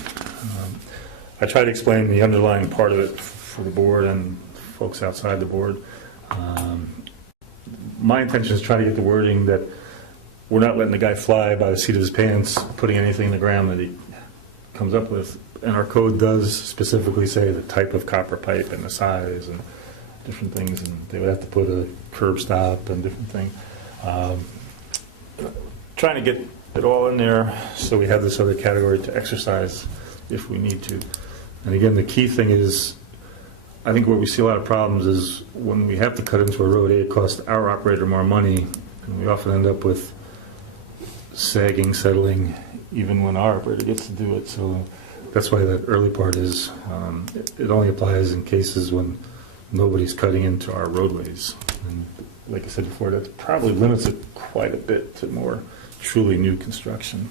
I tried to explain the underlying part of it for the board and folks outside the board. My intention is to try to get the wording that we're not letting the guy fly by the seat of his pants, putting anything in the ground that he comes up with. And our code does specifically say the type of copper pipe and the size and different things, and they would have to put a curb stop and different things. Trying to get it all in there so we have this other category to exercise if we need to. And again, the key thing is, I think where we see a lot of problems is when we have to cut into a road, it costs our operator more money, and we often end up with sagging, settling, even when our operator gets to do it. So that's why that early part is, it only applies in cases when nobody's cutting into our roadways. And like I said before, that probably limits it quite a bit to more truly new construction.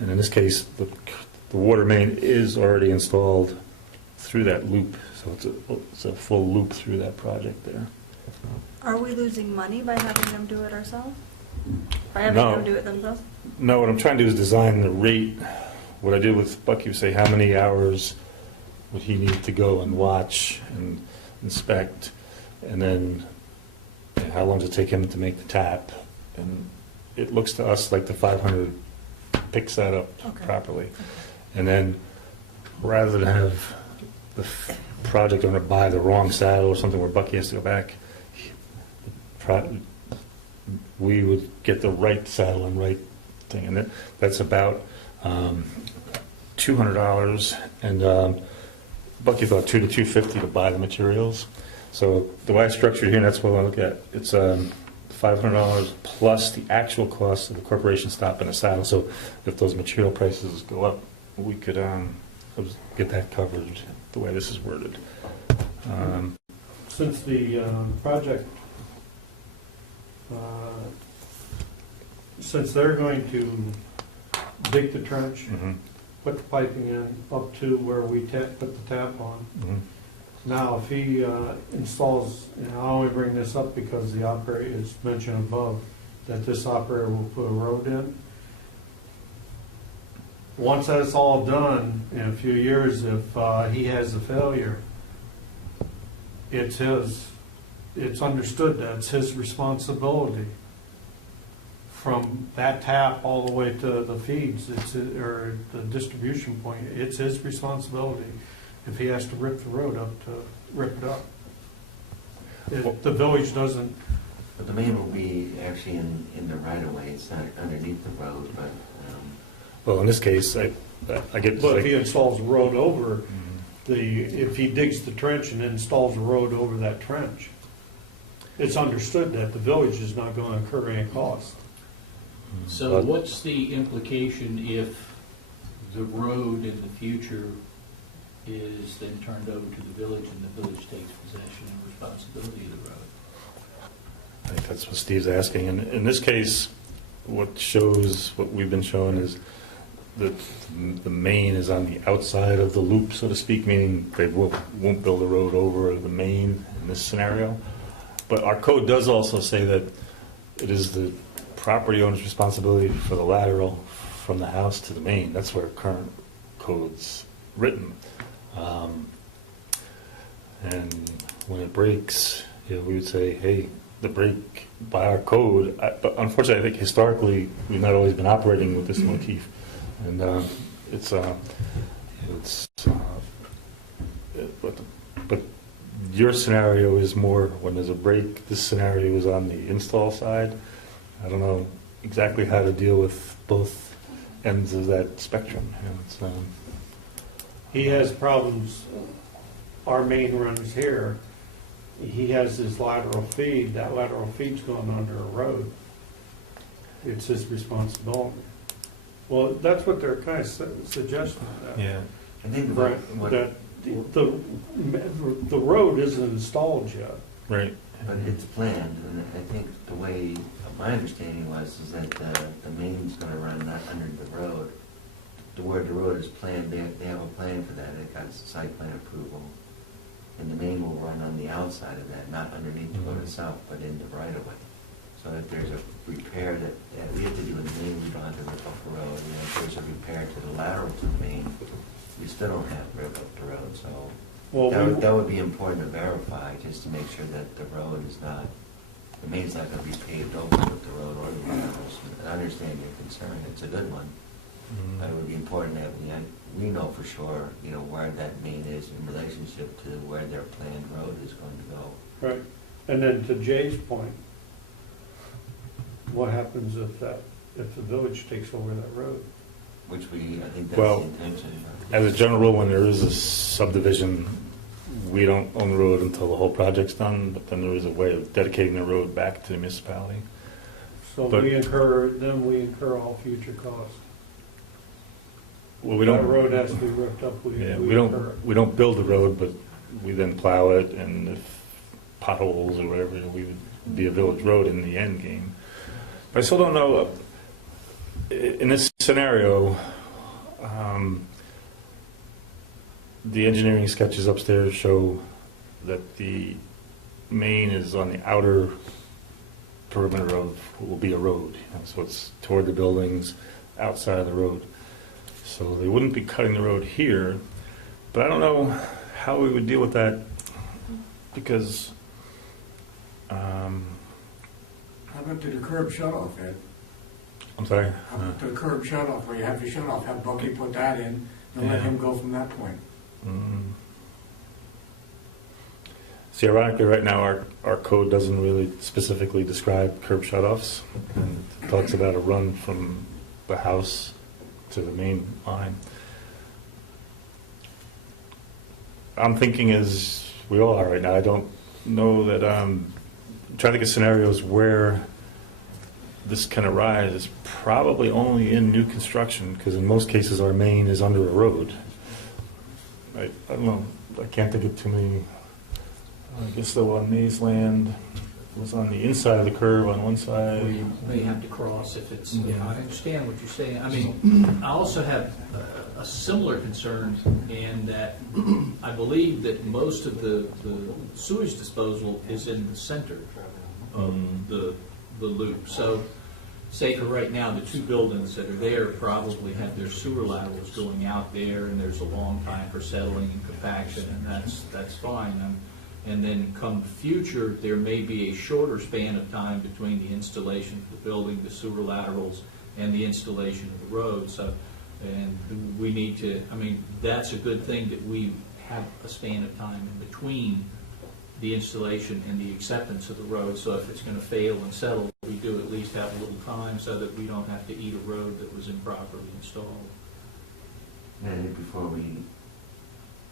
And in this case, the water main is already installed through that loop, so it's a full loop through that project there. Are we losing money by having them do it ourselves? By having No. them do it themselves? No, what I'm trying to do is design the rate. What I did with Bucky was say how many hours would he need to go and watch and inspect? And then how long does it take him to make the tap? And it looks to us like the 500 picks that up Okay. properly. And then rather than have the project owner buy the wrong saddle or something where Bucky has to go back, we would get the right saddle and right thing. And that's about $200. And Bucky thought $200 to $250 to buy the materials. So the way I structured here, and that's what I look at, it's $500 plus the actual cost of the corporation stop and a saddle. So if those material prices go up, we could get that covered the way this is worded. Since the project, since they're going to dig the trench, Mhm, put the piping in up to where we put the tap on. mhm. Now, if he installs, and I only bring this up because the operator is mentioned above, that this operator will put a road in. Once that's all done, in a few years, if he has a failure, it's understood that it's his responsibility. From that tap all the way to the feeds, or the distribution point, it's his responsibility. If he has to rip the road up, to rip it up. If the village doesn't, But the main will be actually in the right of way, it's not underneath the road, but, Well, in this case, I get. but if he installs a road over, Mhm. if he digs the trench and installs a road over that trench, it's understood that the village is not going to incur any cost. So what's the implication if the road in the future is then turned over to the village and the village takes possession and responsibility of the road? I think that's what Steve's asking. And in this case, what we've been showing is that the main is on the outside of the loop, so to speak, meaning they won't build a road over the main in this scenario. But our code does also say that it is the property owner's responsibility for the lateral from the house to the main. That's where current code's written. And when it breaks, we would say, hey, the break by our code. But unfortunately, I think historically we've not always been operating with this motif, and but your scenario is more when there's a break. This scenario is on the install side. I don't know exactly how to deal with both ends of that spectrum. He has problems, our main runs here, he has his lateral feed, that lateral feed's going under a road. It's his responsibility. Well, that's what they're kind of suggesting. Yeah. I think Right, that the road isn't installed yet. Right. but it's planned, and I think the way, my understanding is that the main's gonna run not under the road. The word the road is planned, they have a plan for that, it got site plan approval. And the main will run on the outside of that, not underneath the road itself, but in the right of way. So if there's a repair that we have to do in the main, we don't have to rip up the road. And if there's a repair to the lateral to the main, we still don't have to rip up the road. So Well, that would be important to verify, just to make sure that the road is not, the main's not gonna be paved over with the road or the laterals. I understand your concern, it's a good one. But it would be important that we know for sure, where that main is in relationship to where their planned road is going to go. right, and then to Jay's point, what happens if the village takes over that road? Which I think that's Well, the intention. As a general rule, when there is a subdivision, we don't own the road until the whole project's done, but then there is a way of dedicating the road back to the municipality. So But- we incur all future costs. Well, we That don't. road has to be ripped up, we Yeah, incur it. we don't build the road, but we then plow it, and if potholes or whatever, we would be a village road in the end game. But I still don't know, in this scenario, the engineering sketches upstairs show that the main is on the outer perimeter of what will be a road. So it's toward the buildings, outside of the road. So they wouldn't be cutting the road here, But I don't know how we would deal with that, because, How about to the curb shut-off, Ed? I'm sorry? How about to the curb shut-off, where you have your shut-off, have Bucky put that in, and let Yeah. him go from that point? See, ironically, right now, our code doesn't really specifically describe curb shutoffs. And it talks about a run from the house to the main line. I'm thinking as we all are right now, I don't know that, I'm trying to think of scenarios where this can arise. It's probably only in new construction, because in most cases, our main is under a road. I don't know, I can't think of too many. I guess the one Maze Land was on the inside of the curve on one Or side. you may have to cross if it's, I understand what you're saying. I mean, I also have a similar concern in that I believe that most of the sewage disposal is in the center of the loop. So, say for right now, the two buildings that are there probably have their sewer laterals going out there, and there's a long time for settling and compaction, and that's fine. And then come future, there may be a shorter span of time between the installation of the building, the sewer laterals, and the installation of the road. So, and we need to, I mean, that's a good thing that we have a span of time in between the installation and the acceptance of the road. So if it's going to fail and settle, we do at least have a little time so that we don't have to eat a road that was improperly installed. And I think before we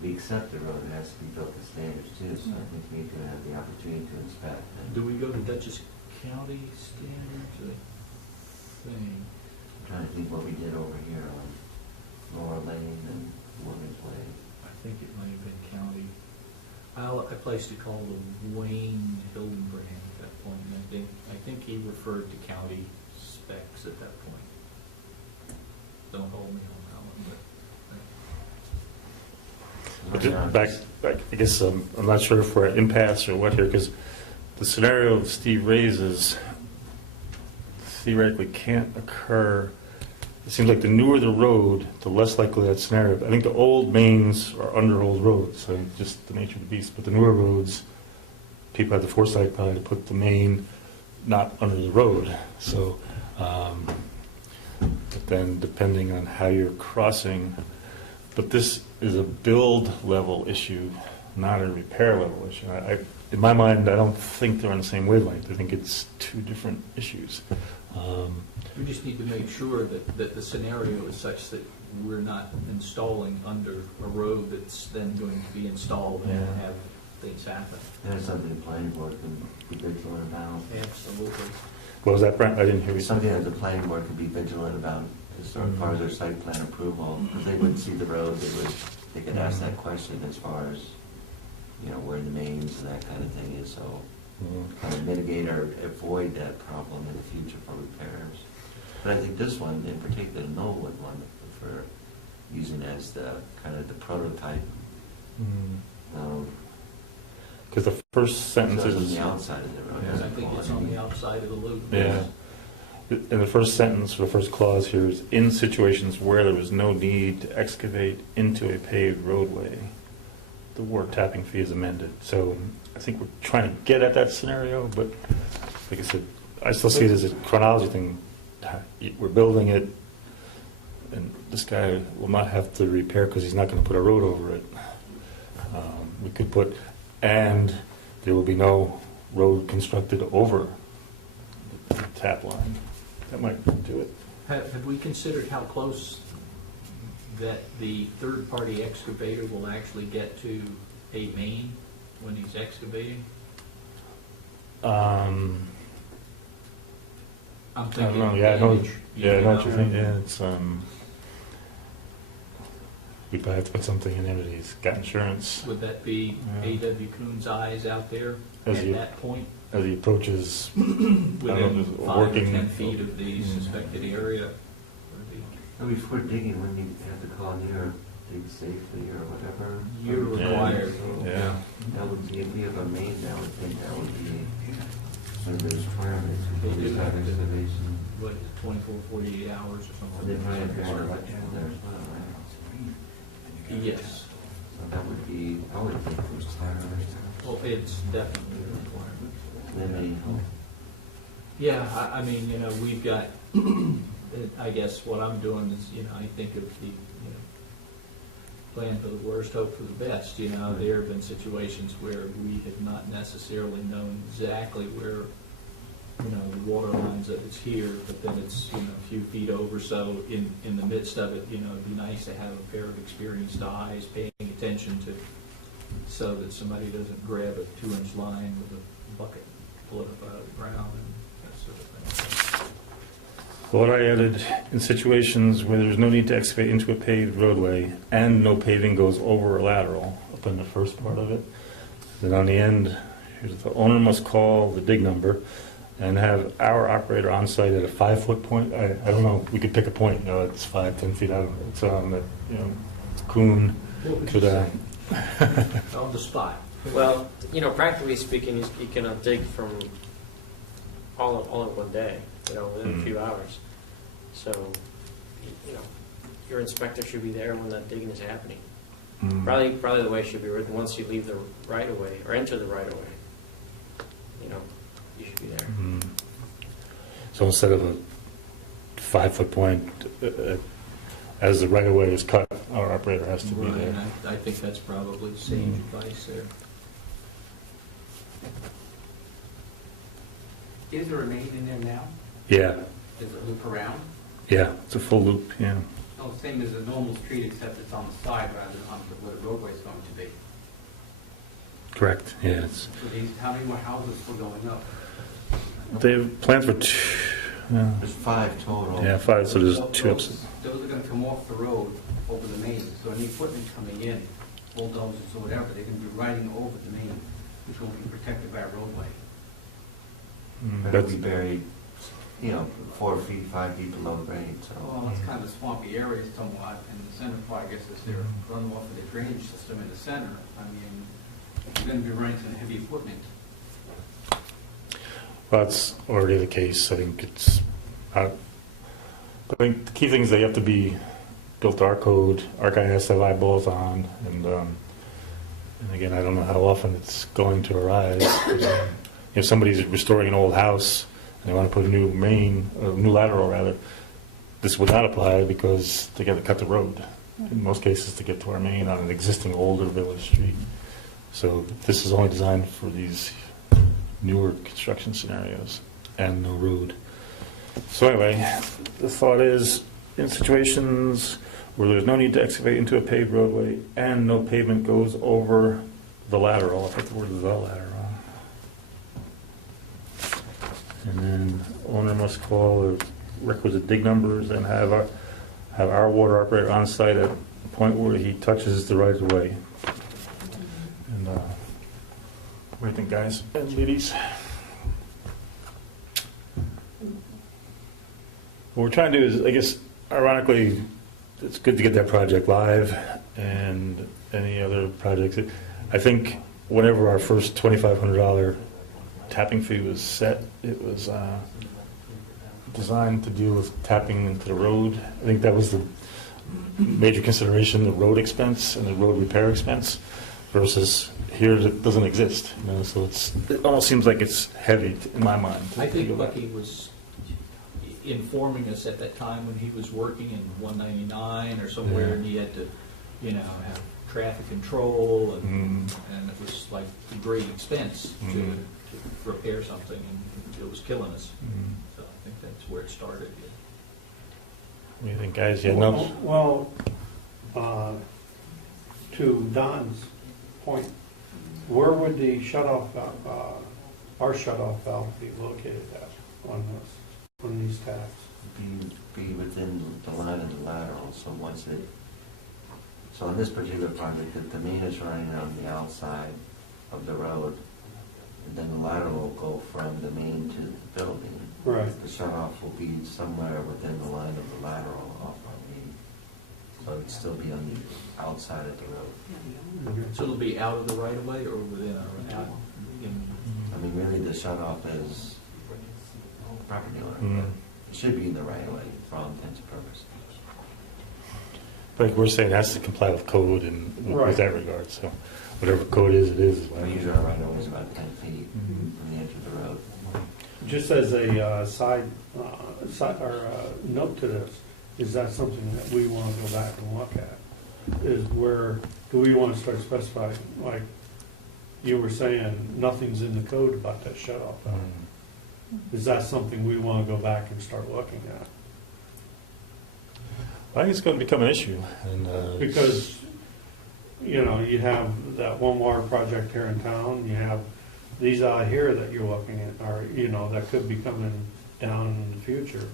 accept the road, it has to be built to standards too, so I think we need to have the opportunity to inspect. Do we go to Dutchess County standards or thing? I'm trying to think what we did over here on Lower Lane and Women's Way. I think it might have been county. I placed it called the Wayne Hildenbrand at that point, and I think he referred to county specs at that point. Don't hold me on that one, But just back, I guess I'm not sure if we're at impasse or what here, because the scenario that Steve raises theoretically can't occur. It seems like the newer the road, the less likely that scenario. I think the old mains are under old roads, so just the nature of the beast. But the newer roads, people have the foresight probably to put the main not under the road. So, but then depending on how you're crossing, but this is a build level issue, not a repair level issue. In my mind, I don't think they're on the same wavelength. I think it's two different issues. we just need to make sure that the scenario is such that we're not installing under a road that's then going to be installed and Yeah. have things happen. That's something the planning board can be vigilant about. Absolutely. What was that, Brent? I didn't hear you It's say. something that the planning board could be vigilant about as far as their site plan approval, because they wouldn't see the road, they could ask that question as far as, you know, where the mains and that kind of thing is, so kind of mitigate or avoid that problem in the future for repairs. But I think this one in particular, the Knollwood one, for using as the kind of the prototype. Because the first sentence So it's on is, the outside of the road. Yeah. I doesn't think fall it's on the underneath. outside of the loop. yeah. In the first sentence, or the first clause here is, in situations where there was no need to excavate into a paved roadway, the word tapping fee is amended. So I think we're trying to get at that scenario, but like I said, I still see it as a chronology thing. We're building it, and this guy will not have to repair because he's not going to put a road over it. We could put, and there will be no road constructed over the tap line. That might do it. Have we considered how close that the third-party excavator will actually get to a main when he's excavating? I'm I don't thinking know, yeah, I know, damage, yeah, I know what you're know? thinking, yeah, it's, we probably have to put something in there that he's got insurance Would that be Yeah. A.W. Kuhn's eyes out there As at you- that point? as he approaches, Within know, 5 just or working- 10 feet of the Mm. suspected area? Or And before digging, when you have to call near dig safely or whatever. You're required. yeah. That would be, if we have a main, I would think that would be one of those requirements. They do that have to- excavation. What, 24, 48 hours or They something? probably have water electrical there as well, right? Yes. So that would be, I would think it was Well, it's definitely a requirement. limiting help. Yeah, I mean, you know, we've got, I guess what I'm doing is, you know, I think of the, you know, plan for the worst, hope for the best. You know, there have been situations where we have not necessarily known exactly where, you know, the water lines that it's here, but then it's, you know, a few feet over. So in the midst of it, you know, it'd be nice to have a pair of experienced eyes paying attention to, so that somebody doesn't grab a 2-inch line with a bucket, pull it up out of the ground and that sort of thing. What I added, in situations where there's no need to excavate into a paved roadway and no paving goes over or lateral, up in the first part of it, then on the end, here's the owner must call the dig number and have our operator on site at a 5-foot point. I don't know, we could pick a point, you know, it's 5, 10 feet out. It's that, you know, Kuhn could, On the spot. Well, you know, practically speaking, you cannot dig from all in one day, you know, within a few hours. So, you know, your inspector should be there when that digging is happening. Probably the way it should be written, once you leave the right of way or enter the right of way, you know, you should be there. So instead of a 5-foot point, as the right of way is cut, our operator has to be Right, there. and I think that's probably sage advice there. Is there a main in there now? Yeah, Does it loop around? yeah, it's a full loop, yeah. Oh, same as a normal street, except it's on the side rather than on where the roadway is going to be. Correct, yeah. It's, So these, how many more houses were going up? they have plans for There's 5 total. yeah, 5, so there's 2 Those ups. are going to come off the road over the main. So any equipment coming in, bulldozers or whatever, they're going to be riding over the main, which will be protected by a roadway. But it'll be buried, you know, 4 feet, 5 feet below grade, so. Well, it's kind of a swampy area somewhat, and the center part, I guess, is their runoff of the drainage system in the center. I mean, you're going to be running some heavy equipment. Well, that's already the case. I think it's, I think the key thing is they have to be built to our code. Our guy has to have eyeballs on, and again, I don't know how often it's going to arise. But, if somebody's restoring an old house and they want to put a new main, a new lateral rather, this would not apply because they got to cut the road in most cases to get to our main on an existing older village street. So this is only designed for these newer construction scenarios and no road. So anyway, the thought is, in situations where there's no need to excavate into a paved roadway and no pavement goes over the lateral, I put the word the lateral. And then owner must call the requisite dig numbers and have our water operator on site at the point where he touches the right of way. And what do you think, guys and ladies? What we're trying to do is, I guess, ironically, it's good to get that project live and any other projects. I think whenever our first $2,500 tapping fee was set, it was designed to deal with tapping into the road. I think that was the major consideration, the road expense and the road repair expense, versus here it doesn't exist. You know, so it almost seems like it's heavy in my mind. I think Bucky was informing us at that time when he was working in 199 or somewhere, Yeah. and he had to, you know, have traffic control, and it was like a great expense to repair something, and it was killing us. So I think that's where it started. What do you think, guys? Yeah, no. Well, to Don's point, where would the shut-off, our shut-off valve be located at on these taps? Be within the line of the lateral, so once it, so on this particular project, the main is running on the outside of the road, and then the lateral will go from the main to the building. Right. The shut-off will be somewhere within the line of the lateral off our main, so it'd still be on the outside of the road. So it'll be out of the right of way or within our out? I mean, really, the shut-off is property owner. It should be in the right of way for all intents and purposes. like we're saying, it has to comply with code and Right. with that regard, so whatever code is, it is. Well, usually our right of way is about 10 feet from the edge of the road. Just as a side, note to this, is that something that we want to go back and look at? Is where, do we want to start specifying, like you were saying, nothing's in the code about that shut-off valve? Is that something we want to go back and start looking at? I think it's going to become an issue, and Because, you know, you have that one water project here in town, you have these out here that you're looking at, or, you know, that could be coming down in the future,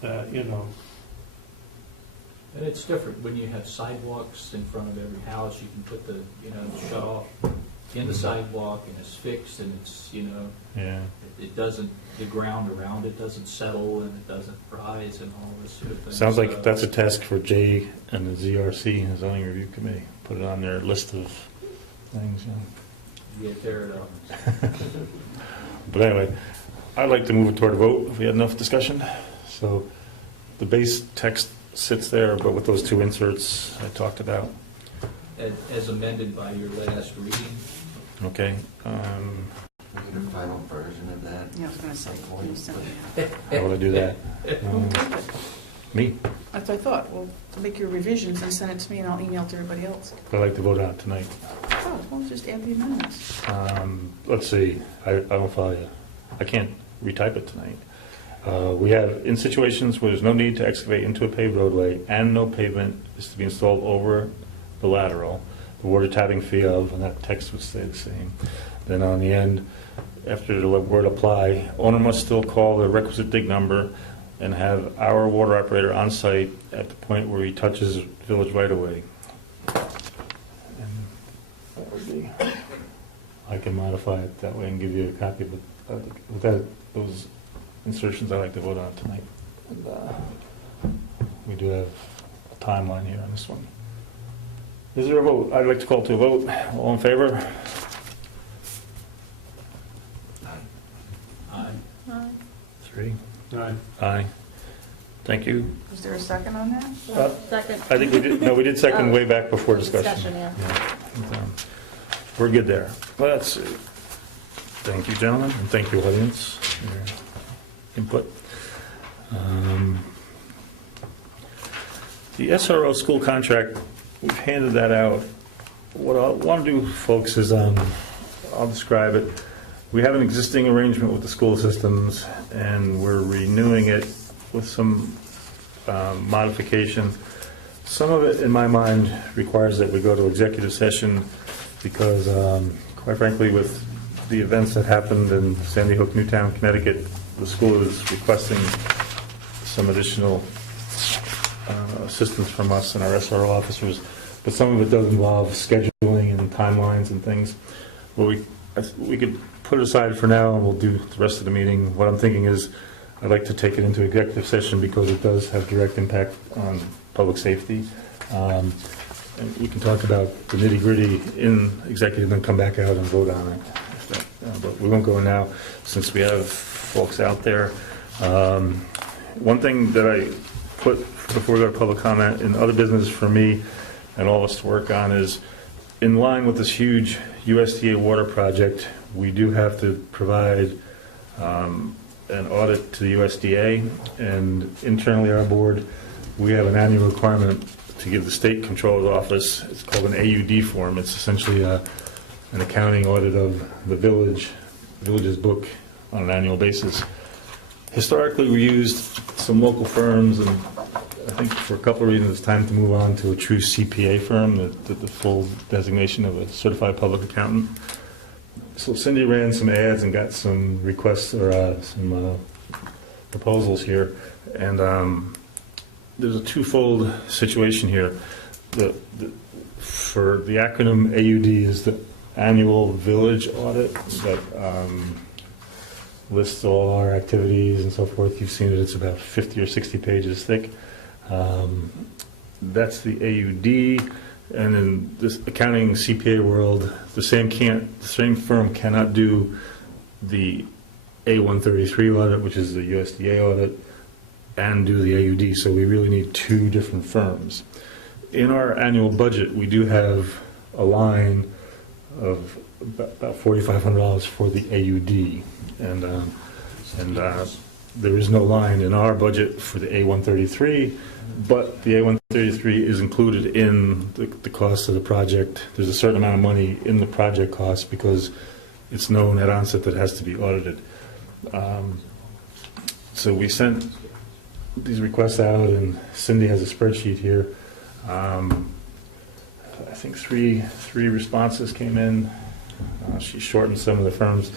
that, you know, And it's different, when you have sidewalks in front of every house, you can put the, shut off in the sidewalk, and it's fixed, and it's, yeah. it doesn't, the ground around it doesn't settle, and it doesn't rise, and all this sort of thing. Sounds like So- that's a task for Jay and the ZRC, the zoning review committee. Put it on their list of things. You get there, But anyway, I'd like to move it toward a vote if we had enough discussion. So the base text sits there, but with those two inserts I talked about. as amended by your last reading. Okay. We get a final version of that. Yeah, I was gonna say, Before you you send put- it How will I do that? Me. That's what I thought. Well, make your revisions and send it to me, and I'll email it to everybody else. I'd like to vote on it tonight. Oh, well, just add the amendments. Let's see, I don't follow you. I can't retype it tonight. We have, in situations where there's no need to excavate into a paved roadway and no pavement is to be installed over the lateral, the water tapping fee of, and that text would stay the same. Then on the end, after the word apply, owner must still call the requisite dig number and have our water operator on site at the point where he touches village right of way. And that would be, I can modify it that way and give you a copy, but with that, those insertions I'd like to vote on tonight. And, we do have a timeline here on this one. Is there a vote? I'd like to call to a vote. All in favor? Aye. 3. Right. Aye. Thank you. Is there a second on that? Second. I think we did, no, we did second way back before discussion. Discussion, yeah. We're good there. Let's see. Thank you, gentlemen, and thank you, audience, for your input. The SRO school contract, we've handed that out. What I want to do, folks, is I'll describe it. We have an existing arrangement with the school systems, and we're renewing it with some modification. Some of it, in my mind, requires that we go to executive session because, quite frankly, with the events that happened in Sandy Hook, Newtown, Connecticut, the school is requesting some additional assistance from us and our SRO officers, but some of it does involve scheduling and timelines and things. Well, we could put it aside for now, and we'll do the rest of the meeting. What I'm thinking is, I'd like to take it into executive session because it does have direct impact on public safety. And we can talk about the nitty-gritty in executive and then come back out and vote on it. But we won't go now since we have folks out there. One thing that I put before we go to public comment in other business for me and all of us to work on is, in line with this huge USDA water project, we do have to provide an audit to the USDA, and internally our board, we have an annual requirement to give the state controller's office, it's called an AUD form. It's essentially an accounting audit of the village's book on an annual basis. Historically, we used some local firms, and I think for a couple of reasons it's time to move on to a true CPA firm, the full designation of a certified public accountant. So Cindy ran some ads and got some requests or some proposals here, and there's a twofold situation here. For the acronym AUD is the annual village audit that lists all our activities and so forth. You've seen it, it's about 50 or 60 pages thick. That's the AUD, and in this accounting CPA world, the same firm cannot do the A133 audit, which is the USDA audit, and do the AUD, so we really need two different firms. in our annual budget, we do have a line of about $4,500 for the AUD. And there is no line in our budget for the A133, but the A133 is included in the cost of the project. There's a certain amount of money in the project cost because it's known at onset that it has to be audited. So we sent these requests out, and Cindy has a spreadsheet here. I think three responses came in. She shortened some of the firms.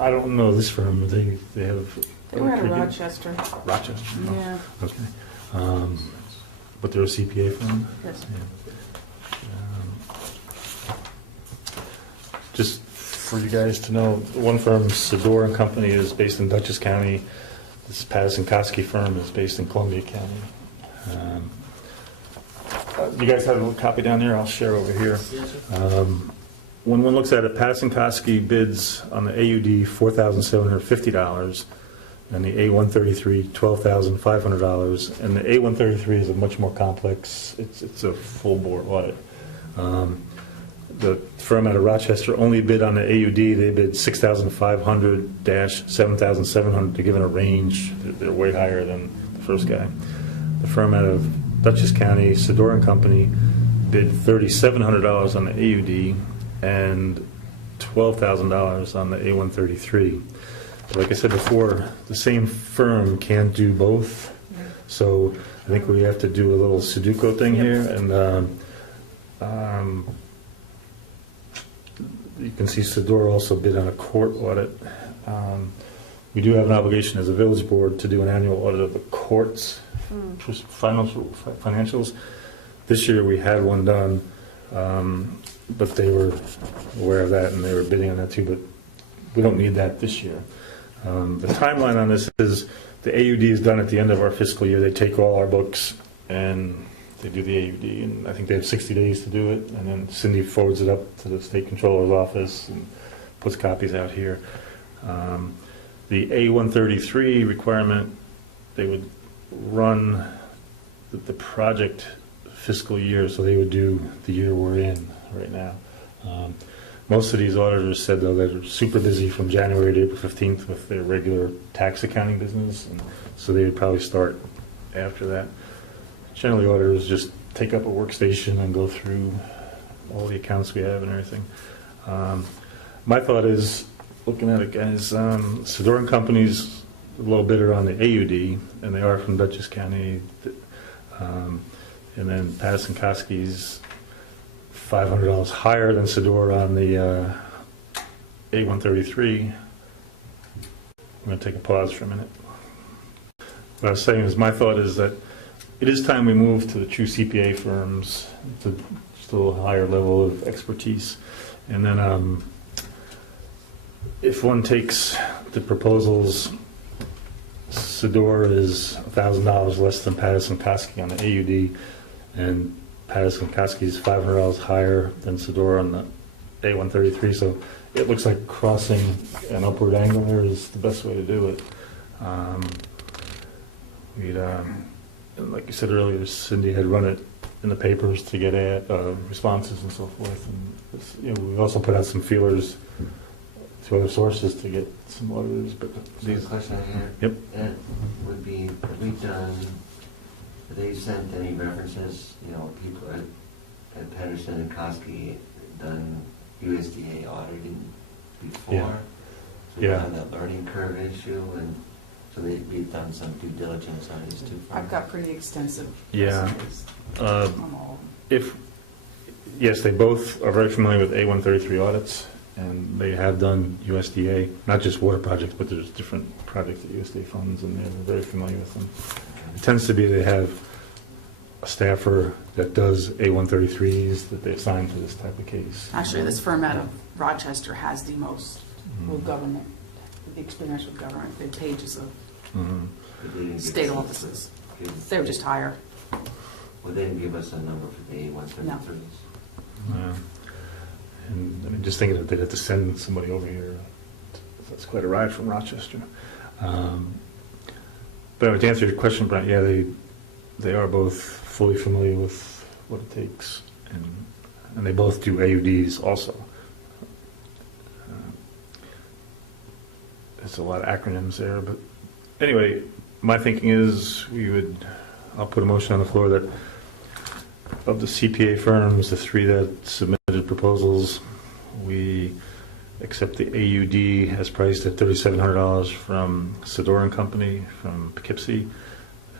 I don't know this firm. They have. They were out of Rochester. Rochester. Oh, Yeah. okay. But they're a CPA firm. Yes. Yeah. Just for you guys to know, one firm, Sador and Company, is based in Dutchess County. This Patterson Koski firm is based in Columbia County. You guys have a little copy down there? I'll share over here. When one looks at it, Patterson Koski bids on the AUD $4,750, and the A133 $12,500. And the A133 is a much more complex. It's a full bore audit. The firm out of Rochester only bid on the AUD. They bid $6,500-$7,700 to give it a range. They're way higher than the first guy. The firm out of Dutchess County, Sador and Company, bid $3,700 on the AUD and $12,000 on the A133. But like I said before, the same firm can't do both. So I think we have to do a little Sudoku thing here. And you can see Sador also bid on a court audit. We do have an obligation as a village board to do an annual audit of the courts financials. This year we had one done, but they were aware of that and they were bidding on that too, but we don't need that this year. The timeline on this is the AUD is done at the end of our fiscal year. They take all our books and they do the AUD, and I think they have 60 days to do it, and then Cindy forwards it up to the state controller's office and puts copies out here. The A133 requirement, they would run the project fiscal year, so they would do the year we're in right now. Most of these auditors said, though, that they're super busy from January to April 15th with their regular tax accounting business, and so they would probably start after that. Generally, auditors just take up a workstation and go through all the accounts we have and everything. My thought is, looking at it, guys, Sador and Company's the low bidder on the AUD, and they are from Dutchess County. And then Patterson Koski's $500 higher than Sador on the A133. I'm going to take a pause for a minute. What I was saying is, my thought is that it is time we move to the true CPA firms, to still a higher level of expertise. And then if one takes the proposals, Sador is $1,000 less than Patterson Koski on the AUD, and Patterson Koski is $500 higher than Sador on the A133. So it looks like crossing an upward angle there is the best way to do it. And like you said earlier, Cindy had run it in the papers to get responses and so forth. And we also put out some feelers to other sources to get some auditors. But The question I had, Yep. that would be, have we done, have they sent any references, people at Patterson and Koski done USDA auditing before? Yeah. So we Yeah. on that learning curve issue, and so we've done some due diligence on these two firms. I've got pretty extensive. Yeah. resumes Uh, on all of them. Yes, they both are very familiar with A133 audits, and they have done USDA, not just water projects, but there's different projects that USDA funds, and they're very familiar with them. It tends to be they have a staffer that does A133s that they assign to this type of case. Actually, this firm out of Rochester has the most with government, the experience with government, the pages of Mhm. But they didn't give state us- offices. give- They're just higher. Well, they didn't give us a number for the A133s. Yeah. And I mean, just thinking that they'd have to send somebody over here, that's quite a ride from Rochester. But to answer your question, Brent, yeah, they are both fully familiar with what it takes. And they both do AUDs also. There's a lot of acronyms there, but anyway, my thinking is I'll put a motion on the floor that of the CPA firms, the 3 that submitted proposals, we accept the AUD as priced at $3,700 from Sidor and Company from Poughkeepsie,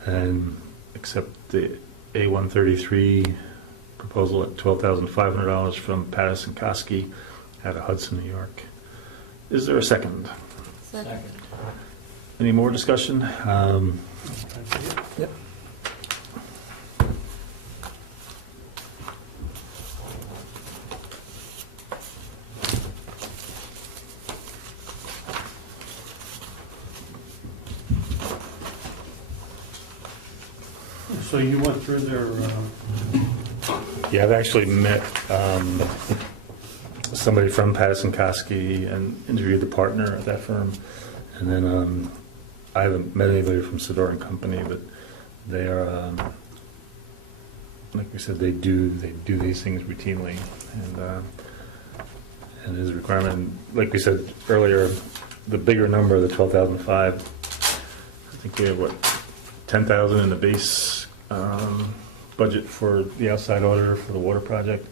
and accept the A133 proposal at $12,500 from Patterson Koski out of Hudson, New York. Is there a second? Second. Any more discussion? Yep. So you went through their, Yeah, I've actually met somebody from Patterson Koski and interviewed the partner at that firm. And then I haven't met anybody from Sidor and Company, but they are, like we said, they do these things routinely, and it is a requirement. Like we said earlier, the bigger number, the 12,005, I think we have 10,000 in the base budget for the outside auditor for the water project,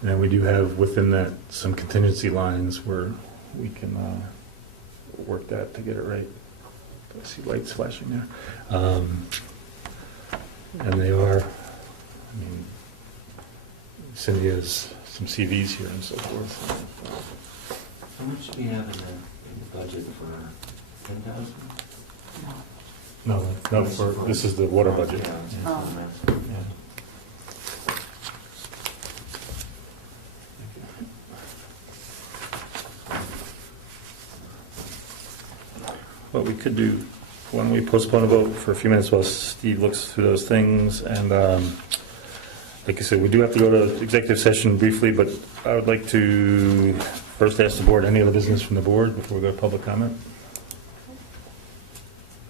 and then we do have within that some contingency lines where we can work that to get it right. I see lights flashing there, and they are. I mean, Cindy has some CVs here and so forth. How much do we have in the budget for 10,000? No. No, this is the water budget. Yeah, Oh. Yeah. What we could do, why don't we postpone a vote for a few minutes while Steve looks through those things, and like I said, we do have to go to executive session briefly, but I would like to first ask the board, any other business from the board before we go to public comment?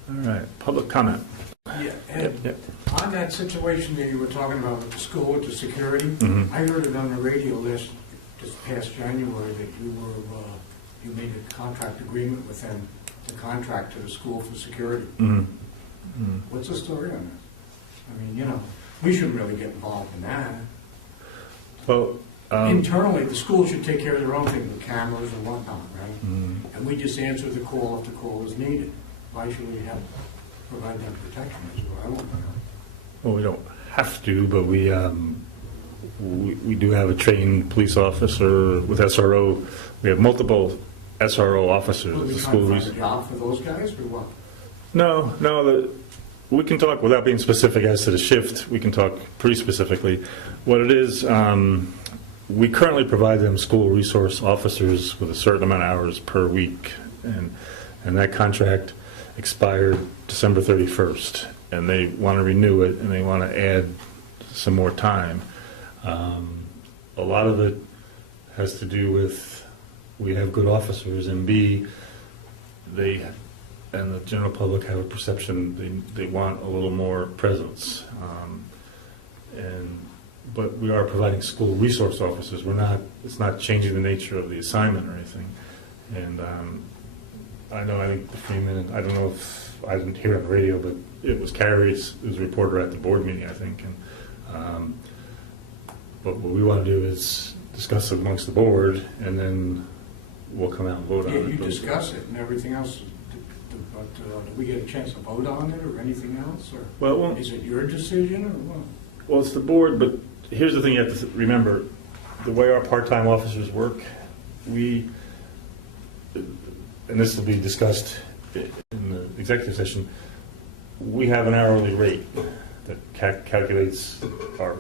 All right, public comment. Yeah, and on that situation that you were talking about with the school, with the security, Mhm. I heard it on the radio this past January that you made a contract agreement with them to contract to the school for security. Mhm. Mhm. What's the story on this? I mean, we shouldn't really get involved in that. Well, Internally, the school should take care of their own thing, with cameras and whatnot, right? mhm. And we just answer the call if the call is needed. Why should we provide that protection, is what I want to know. Well, we don't have to, but we do have a trained police officer with SRO. We have multiple SRO officers Will at we the try school. to find a job for those guys, or what? No, we can talk without being specific as to the shift. We can talk pretty specifically. What it is, we currently provide them school resource officers with a certain amount of hours per week, and that contract expired December 31st, and they want to renew it, and they want to add some more time. A lot of it has to do with we have good officers, and B, they and the general public have a perception they want a little more presence. But we are providing school resource officers. It's not changing the nature of the assignment or anything. And I think the Freeman, I don't know if, I didn't hear it on the radio, but it was Carrie, it was a reporter at the board meeting, I think. But what we want to do is discuss it amongst the board, and then we'll come out and vote on Yeah, it. you discuss it and everything else, but do we get a chance to vote on it or anything else? Or Well, is it your decision or what? well, it's the board, but here's the thing you have to remember. The way our part-time officers work, and this will be discussed in the executive session, we have an hourly rate that calculates our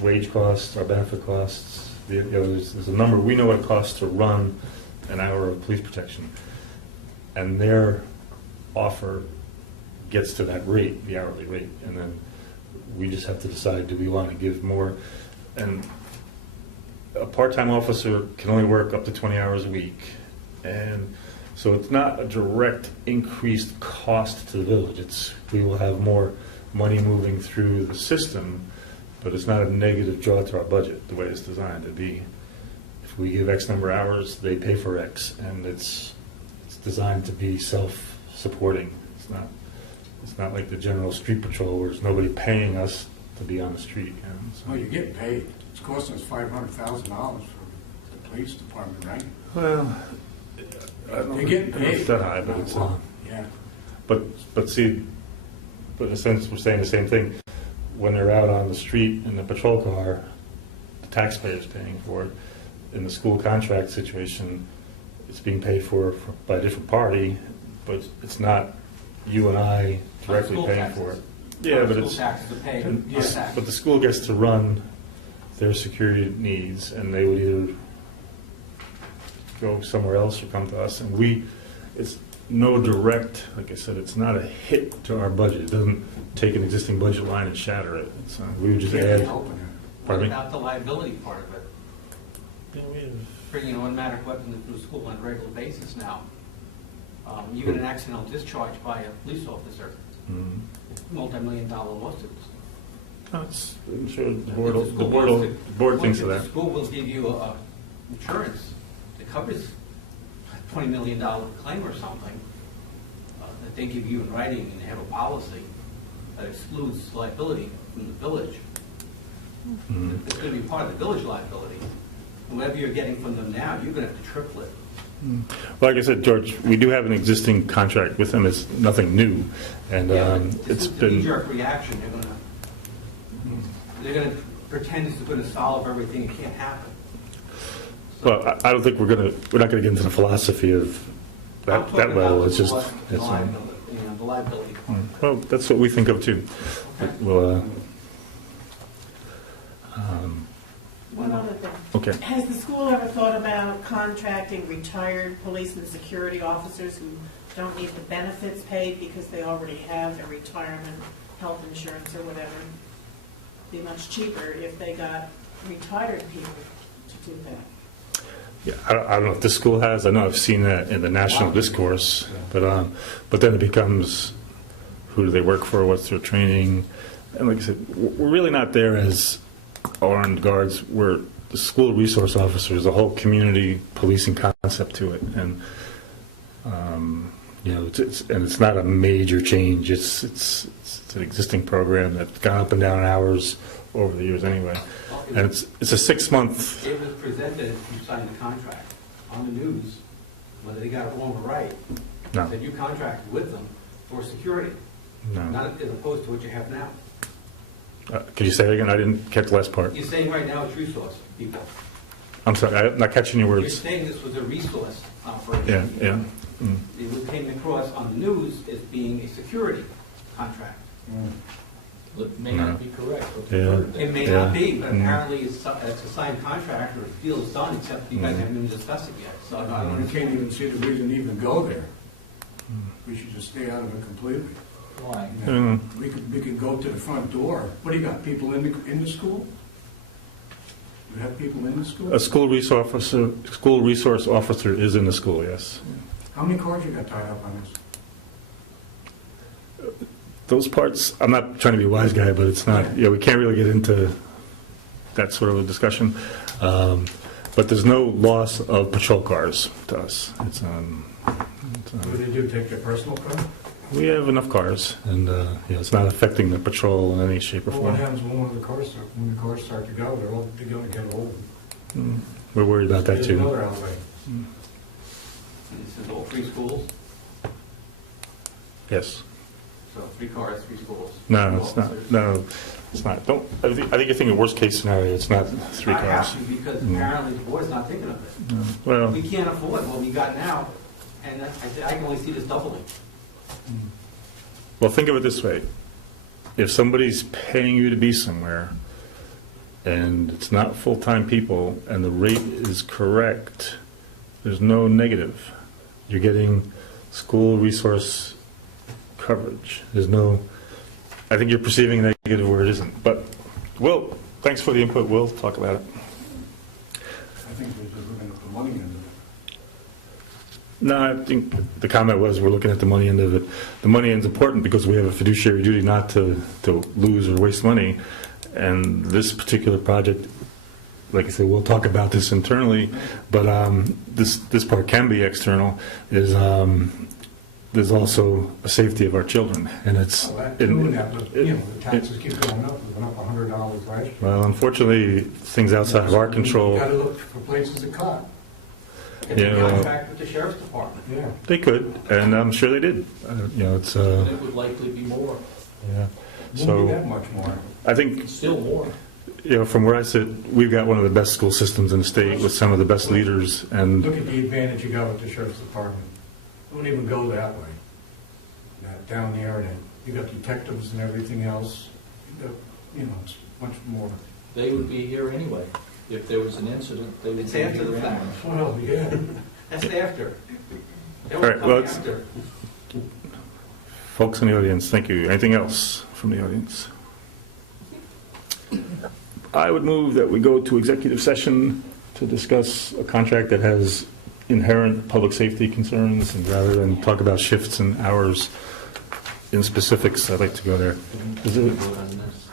wage costs, our benefit costs. There's a number. We know what it costs to run an hour of police protection, and their offer gets to that rate, the hourly rate, and then we just have to decide, do we want to give more? And a part-time officer can only work up to 20 hours a week, and so it's not a direct increased cost to the village. We will have more money moving through the system, but it's not a negative draw to our budget, the way it's designed to be. If we give X number of hours, they pay for X, and it's designed to be self-supporting. It's not like the general street patrol where there's nobody paying us to be on the street. You know, so. Well, you get paid. It's costing us $500,000 for the police department, right? Well, They get paid. It's that high, but it's not. Yeah. But see, but in a sense, we're saying the same thing. When they're out on the street in the patrol car, the taxpayer's paying for it. In the school contract situation, it's being paid for by a different party, but it's not you and I directly School paying taxes. for it. Yeah, but School it's, taxes are paid. and- Yeah, tax. but the school gets to run their security needs, and they would either go somewhere else or come to us, and it's no direct, like I said, it's not a hit to our budget. It doesn't take an existing budget line and shatter it. We would just Can't add. be helping it. What Pardon me? about the liability part of it? Bringing an automatic weapon into school on a regular basis now. Even an accidental discharge by a police officer, Mhm. multi-million-dollar lawsuits. I'm sure the If board, the the school board, wants the to- board thinks of if that. The school will give you insurance that covers a $20 million claim or something, that they give you in writing, and they have a policy that excludes liability from the village. Mhm. It's going to be part of the village liability. Whatever you're getting from them now, you're going to have to triple it. Well, like I said, George, we do have an existing contract with them. It's nothing new, and it's a been. knee-jerk reaction. They're going to pretend it's going to solve everything. It can't happen. Well, I don't think we're not gonna get into the philosophy of I'm that talking level. about It's just, the it's, liability, the liability part. well, that's what we think of too. Okay. Well, One other thing. okay. Has the school ever thought about contracting retired police and security officers who don't need the benefits paid because they already have their retirement health insurance or whatever? Be much cheaper if they got retired people to do that. Yeah, I don't know if this school has. I know I've seen that in the national discourse, but then it becomes who do they work for? What's their training? And like I said, we're really not there as armed guards. We're the school resource officers, the whole community policing concept to it, and it's not a major change. It's an existing program that's gone up and down in hours over the years anyway, and it's a 6-month. It was presented if you signed the contract on the news, whether they got it wrong or right, No, that you contracted with them for security, no. not as opposed to what you have now. Could you say it again? I didn't catch the last part. You're saying right now it's resource people. I'm sorry, I'm not catching your You're words. saying this was a resource operation. Yeah. Mm. It came across on the news as being a security contract. It may not be correct. Yeah. It may Yeah. not be, but Mm. apparently it's a signed contract, or the deal is done, except you guys haven't even discussed it yet. So I don't You understand. can't even see the reason to even go there. We should just stay out of it completely. Why? Mm. We could go to the front door. What do you got, people in the school? You have people in the school? A school resource officer is in the school, yes. How many cars you got tied up on this? Those parts, I'm not trying to be a wise guy, but it's not, we can't really get into that sort of a discussion. But there's no loss of patrol cars to us. What do they do, take their personal car? We have enough cars, and it's not affecting the patrol in any shape or Well, what form. happens when the cars start to go? They're going to get old. We're worried about that There's too. another outlay. This is all 3 schools, Yes. so 3 cars, 3 schools. No, it's not. No, it's not. I think you're thinking worst case scenario. It's not 3 I cars. have to, because apparently the board's not thinking of it. Well, We can't afford what we got now, and I can only see this doubling. Well, think of it this way. If somebody's paying you to be somewhere, and it's not full-time people, and the rate is correct, there's no negative. You're getting school resource coverage. I think you're perceiving a negative where it isn't. But, Will, thanks for the input. We'll talk about it. I think we're just looking at the money end of it. No, I think the comment was we're looking at the money end of it. The money end's important because we have a fiduciary duty not to lose or waste money. And this particular project, like I said, we'll talk about this internally, but this part can be external, is there's also a safety of our children, and it's... Well, that too, and that, but, you know, the taxes keep going up. It went up $100 last year. Well, unfortunately, things outside of our control, You gotta look for places to cut. Get Yeah, a well- contract with the sheriff's department. Yeah. they could, and I'm sure they did. You know, it's... And it would likely be more, yeah. Won't be So that much more. I think, still more. you know, from where I sit, we've got one of the best school systems in the state with some of the best leaders, and Look at the advantage you got with the sheriff's department. Don't even go that way. Down there, and you got detectives and everything else. You got, you know, it's much more. They would be here anyway. If there was an incident, they would It's be here after the anyway. fact. Well, yeah. That's after. That All will right, come well, it's- after. folks in the audience, thank you. Anything else from the audience? I would move that we go to executive session to discuss a contract that has inherent public safety concerns, and rather than talk about shifts and hours in specifics, I'd like to go there. Is it, Vote on this?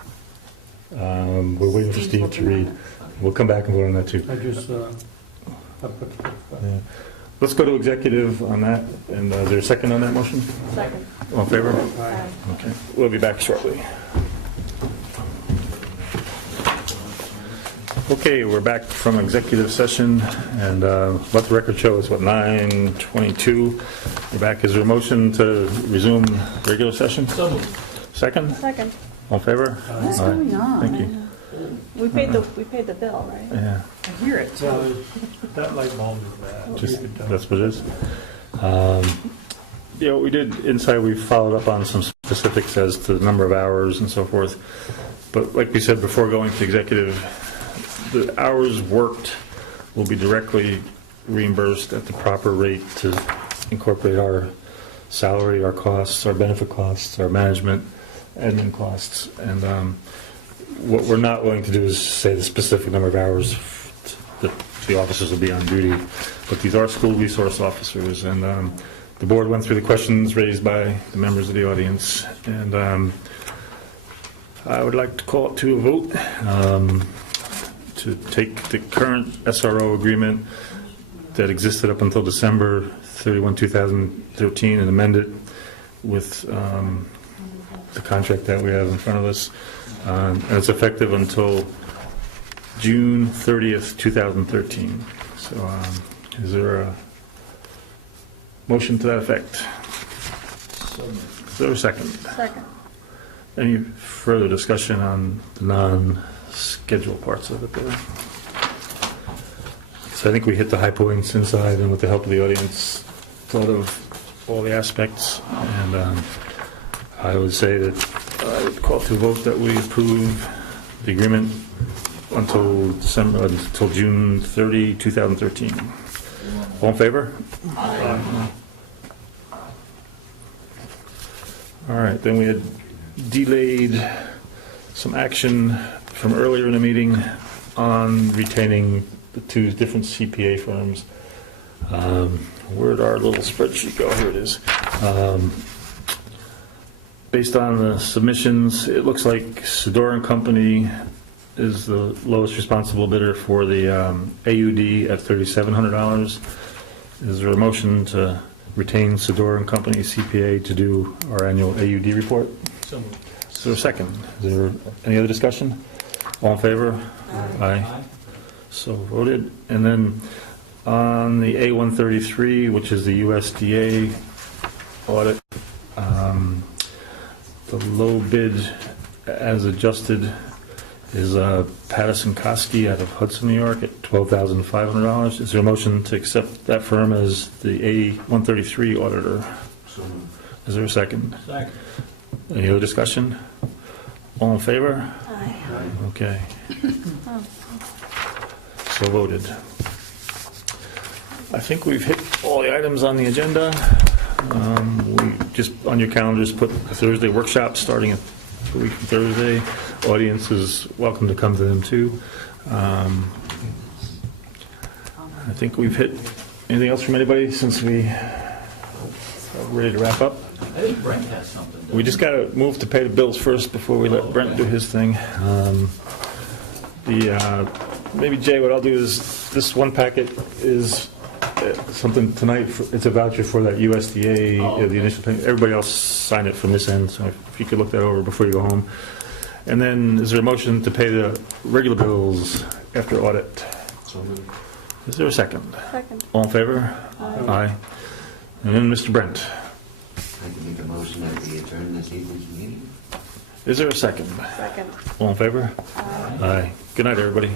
we're waiting for Steve to read. We'll come back and vote on that too. I just, Yeah. Let's go to executive on that, and is there a second on that motion? Second. All in favor? Aye. Okay, we'll be back shortly. Okay, we're back from executive session, and let the record show us, 9:22. We're back. Is there a motion to resume regular session? So moved. Second? Second. All in favor? What's Aye. going on? Thank you. We paid the bill, right? Yeah, I hear it well, too. that light bulb is bad. just, that's what it is. Yeah, what we did inside, we followed up on some specifics as to the number of hours and so forth. But like we said before going to executive, the hours worked will be directly reimbursed at the proper rate to incorporate our salary, our costs, our benefit costs, our management, admin costs. And what we're not willing to do is say the specific number of hours that the officers will be on duty. But these are school resource officers, and the board went through the questions raised by the members of the audience. And I would like to call it to a vote to take the current SRO agreement that existed up until December 31, 2013, and amend it with the contract that we have in front of us. And it's effective until June 30th, 2013. So is there a motion to that effect? So moved. Is there a second? Second. Any further discussion on the non-scheduled parts of it there? So I think we hit the high points inside, and with the help of the audience, thought of all the aspects. And I would say that I would call to a vote that we approve the agreement until June 30, 2013. All in favor? All right, then we had delayed some action from earlier in the meeting on retaining the two different CPA firms. Where'd our little spreadsheet go? Here it is. Based on the submissions, it looks like Sedor & Company is the lowest responsible bidder for the AUD at $3,700. Is there a motion to retain Sedor & Company CPA to do our annual AUD report? So moved. Is there a second? Is there any other discussion? All in favor? Aye. So voted. And then on the A133, which is the USDA audit, the low bid as adjusted is Patterson Koski out of Hudson, New York at $12,500. Is there a motion to accept that firm as the A133 auditor? So moved. Is there a second? Second. Any other discussion? All in favor? Aye. Okay. Oh. So voted. I think we've hit all the items on the agenda. We just, on your calendars, put a Thursday workshop starting a week from Thursday. Audience is welcome to come to them too. I think we've hit, anything else from anybody since we are ready to wrap up? I think Brent has something. We just got to move to pay the bills first before we let Brent do his thing. Maybe Jay, what I'll do is, this one packet is something tonight, it's a voucher for that USDA, the initial payment. Everybody else sign it from this end, so if you could look that over before you go home. And then, is there a motion to pay the regular bills after audit? Is there a second? Second. All in favor? Aye. And then Mr. Brent. I can make a motion that we adjourn this evening's meeting. Is there a second? Second. All in favor? Aye. Good night, everybody.